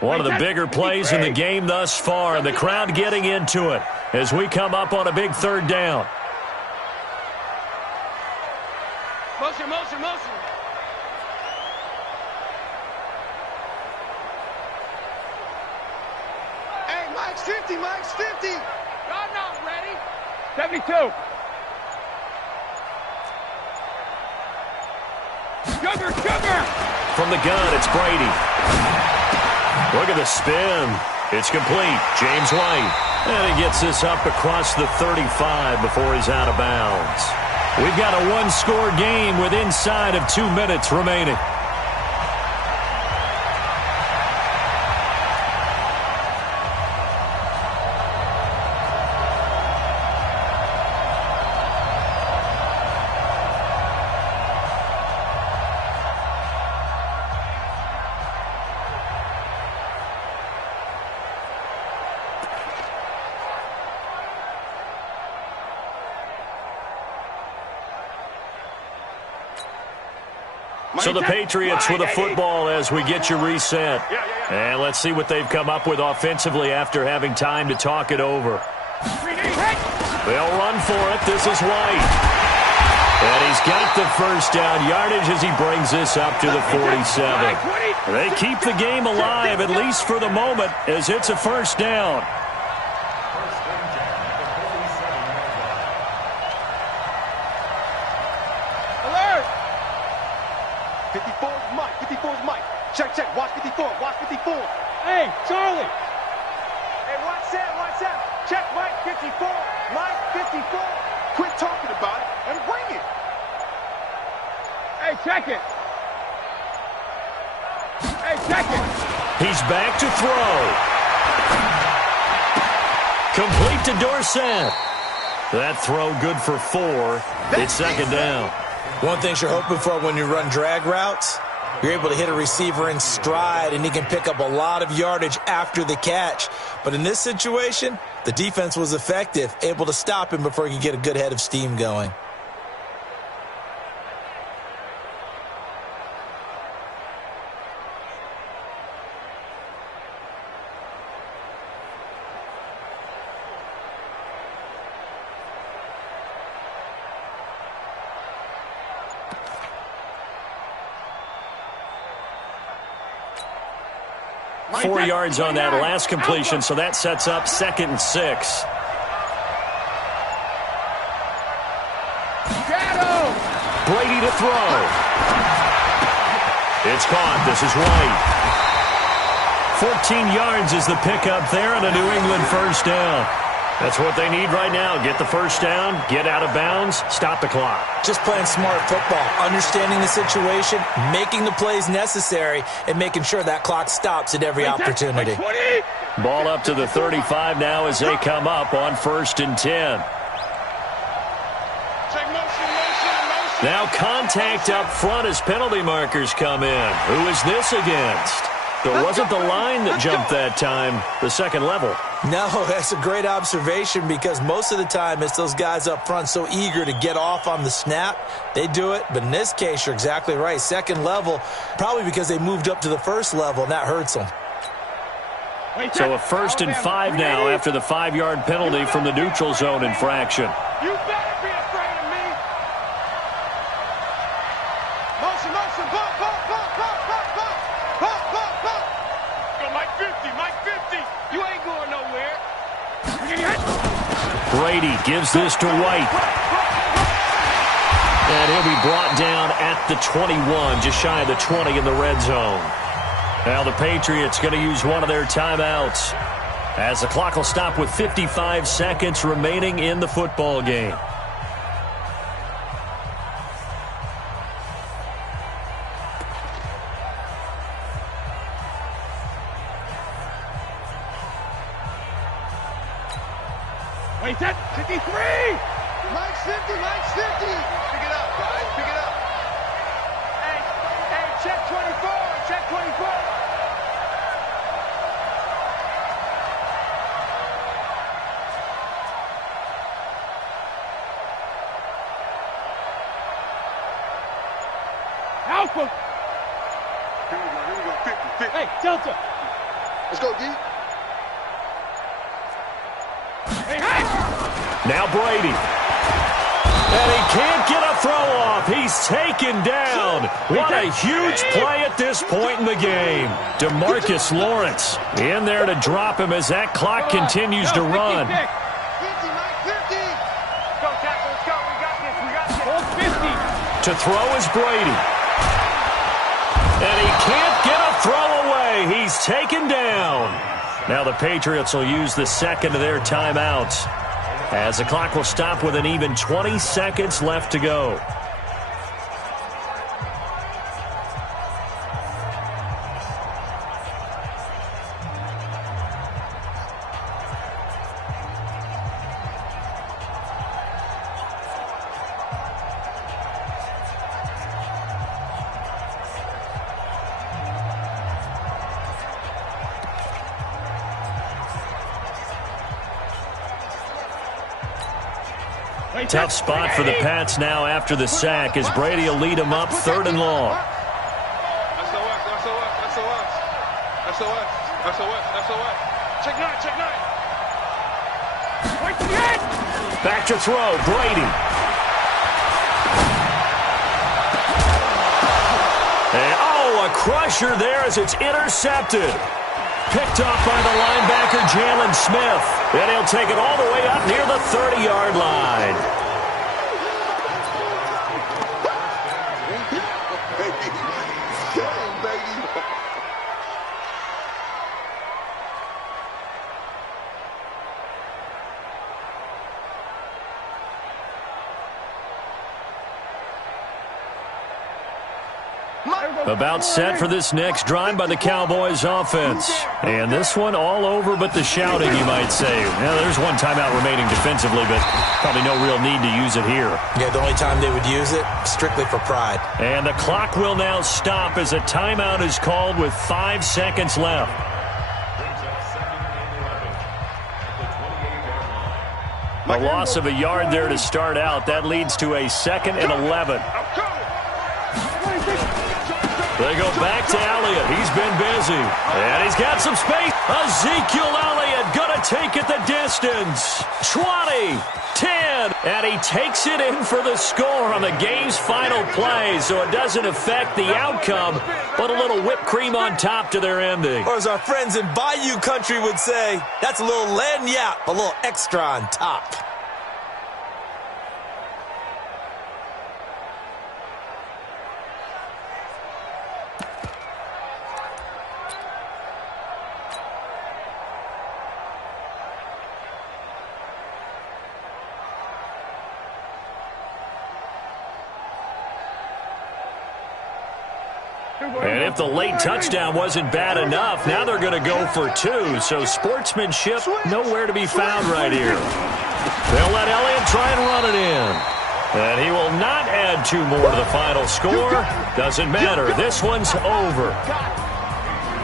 One of the bigger plays in the game thus far. The crowd getting into it as we come up on a big third down. Motion. Hey, Mike's 50. God, not ready. 72. Sugar. From the gun, it's Brady. Look at the spin. It's complete. James White. And he gets this up across the 35 before he's out of bounds. We've got a one-score game with inside of 2 minutes remaining. So the Patriots with a football as we get you reset. And let's see what they've come up with offensively after having time to talk it over. They'll run for it. This is White. And he's got the first down yardage as he brings this up to the 47. They keep the game alive, at least for the moment, as it's a first down. Alert! 54's Mike. 54's Mike. Check, check. Watch 54. Watch 54. Hey, Charlie. Hey, watch Sam. Watch Sam. Check Mike 54. Mike 54. Quit talking about it and bring it. Hey, check it. Hey, check it. He's back to throw. Complete to Dorsett. That throw good for 4. It's second down. One thing you're hoping for when you run drag routes, you're able to hit a receiver in stride, and he can pick up a lot of yardage after the catch. But in this situation, the defense was effective, able to stop him before he could get a good head of steam going. Mike, 4 yards on that last completion, so that sets up 2nd and 6. Brady to throw. It's caught. This is White. 14 yards is the pickup there and a New England first down. That's what they need right now. Get the first down, get out of bounds, stop the clock. Just playing smart football, understanding the situation, making the plays necessary, and making sure that clock stops at every opportunity. Ball up to the 35 now as they come up on 1st and 10. Now contact up front as penalty markers come in. Who is this against? It wasn't the line that jumped that time, the second level. No, that's a great observation because most of the time it's those guys up front so eager to get off on the snap. They do it, but in this case, you're exactly right. Second level, probably because they moved up to the first level, and that hurts them. So a 1st and 5 now after the 5-yard penalty from the neutral zone infraction. You better be afraid of me. Motion, motion, bump, bump, bump, bump, bump, bump, bump, bump, bump. Go, Mike 50, Mike 50. You ain't going nowhere. Brady gives this to White. And he'll be brought down at the 21, just shy of the 20 in the red zone. Now the Patriots going to use one of their timeouts as the clock will stop with 55 seconds remaining in the football game. Wait, that 53! Mike's 50, Mike's 50! Pick it up, guys, pick it up. Hey, check 24, check 24. Alpha! Here we go, 50, 50. Hey, Delta! Let's go, D. Now Brady. And he can't get a throw off. He's taken down. What a huge play at this point in the game. DeMarcus Lawrence in there to drop him as that clock continues to run. 50, Mike, 50. Go, Jack, let's go. We got this, we got this. Hold 50. To throw is Brady. And he can't get a throw away. He's taken down. Now the Patriots will use the second of their timeouts as the clock will stop with an even 20 seconds left to go. Tough spot for the Pats now after the sack as Brady will lead them up 3rd and long. Check 9, check 9. Back to throw, Brady. Oh, a crusher there as it's intercepted. Picked off by the linebacker, Jalen Smith. And he'll take it all the way up near the 30-yard line. About set for this next drive by the Cowboys offense. And this one all over but the shouting, you might say. Now, there's one timeout remaining defensively, but probably no real need to use it here. Yeah, the only time they would use it, strictly for pride. And the clock will now stop as a timeout is called with 5 seconds left. A loss of a yard there to start out. That leads to a 2nd and 11. They go back to Elliott. He's been busy. And he's got some space. Ezekiel Elliott going to take it the distance. 20, 10. And he takes it in for the score on the game's final play. So it doesn't affect the outcome, but a little whipped cream on top to their ending. Or as our friends in Bayou Country would say, that's a little lagniappe, a little extra on top. And if the late touchdown wasn't bad enough, now they're going to go for 2. So sportsmanship nowhere to be found right here. They'll let Elliott try and run it in. And he will not add 2 more to the final score. Doesn't matter. This one's over.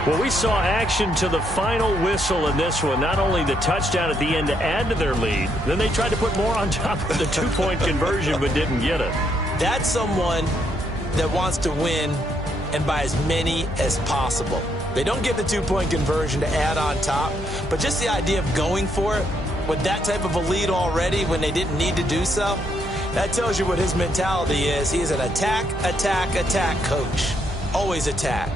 Well, we saw action to the final whistle in this one. Not only the touchdown at the end to add to their lead, then they tried to put more on top of the 2-point conversion but didn't get it. That's someone that wants to win and by as many as possible. They don't get the 2-point conversion to add on top, but just the idea of going for it with that type of a lead already when they didn't need to do so, that tells you what his mentality is. He is an attack, attack, attack coach. Always attack.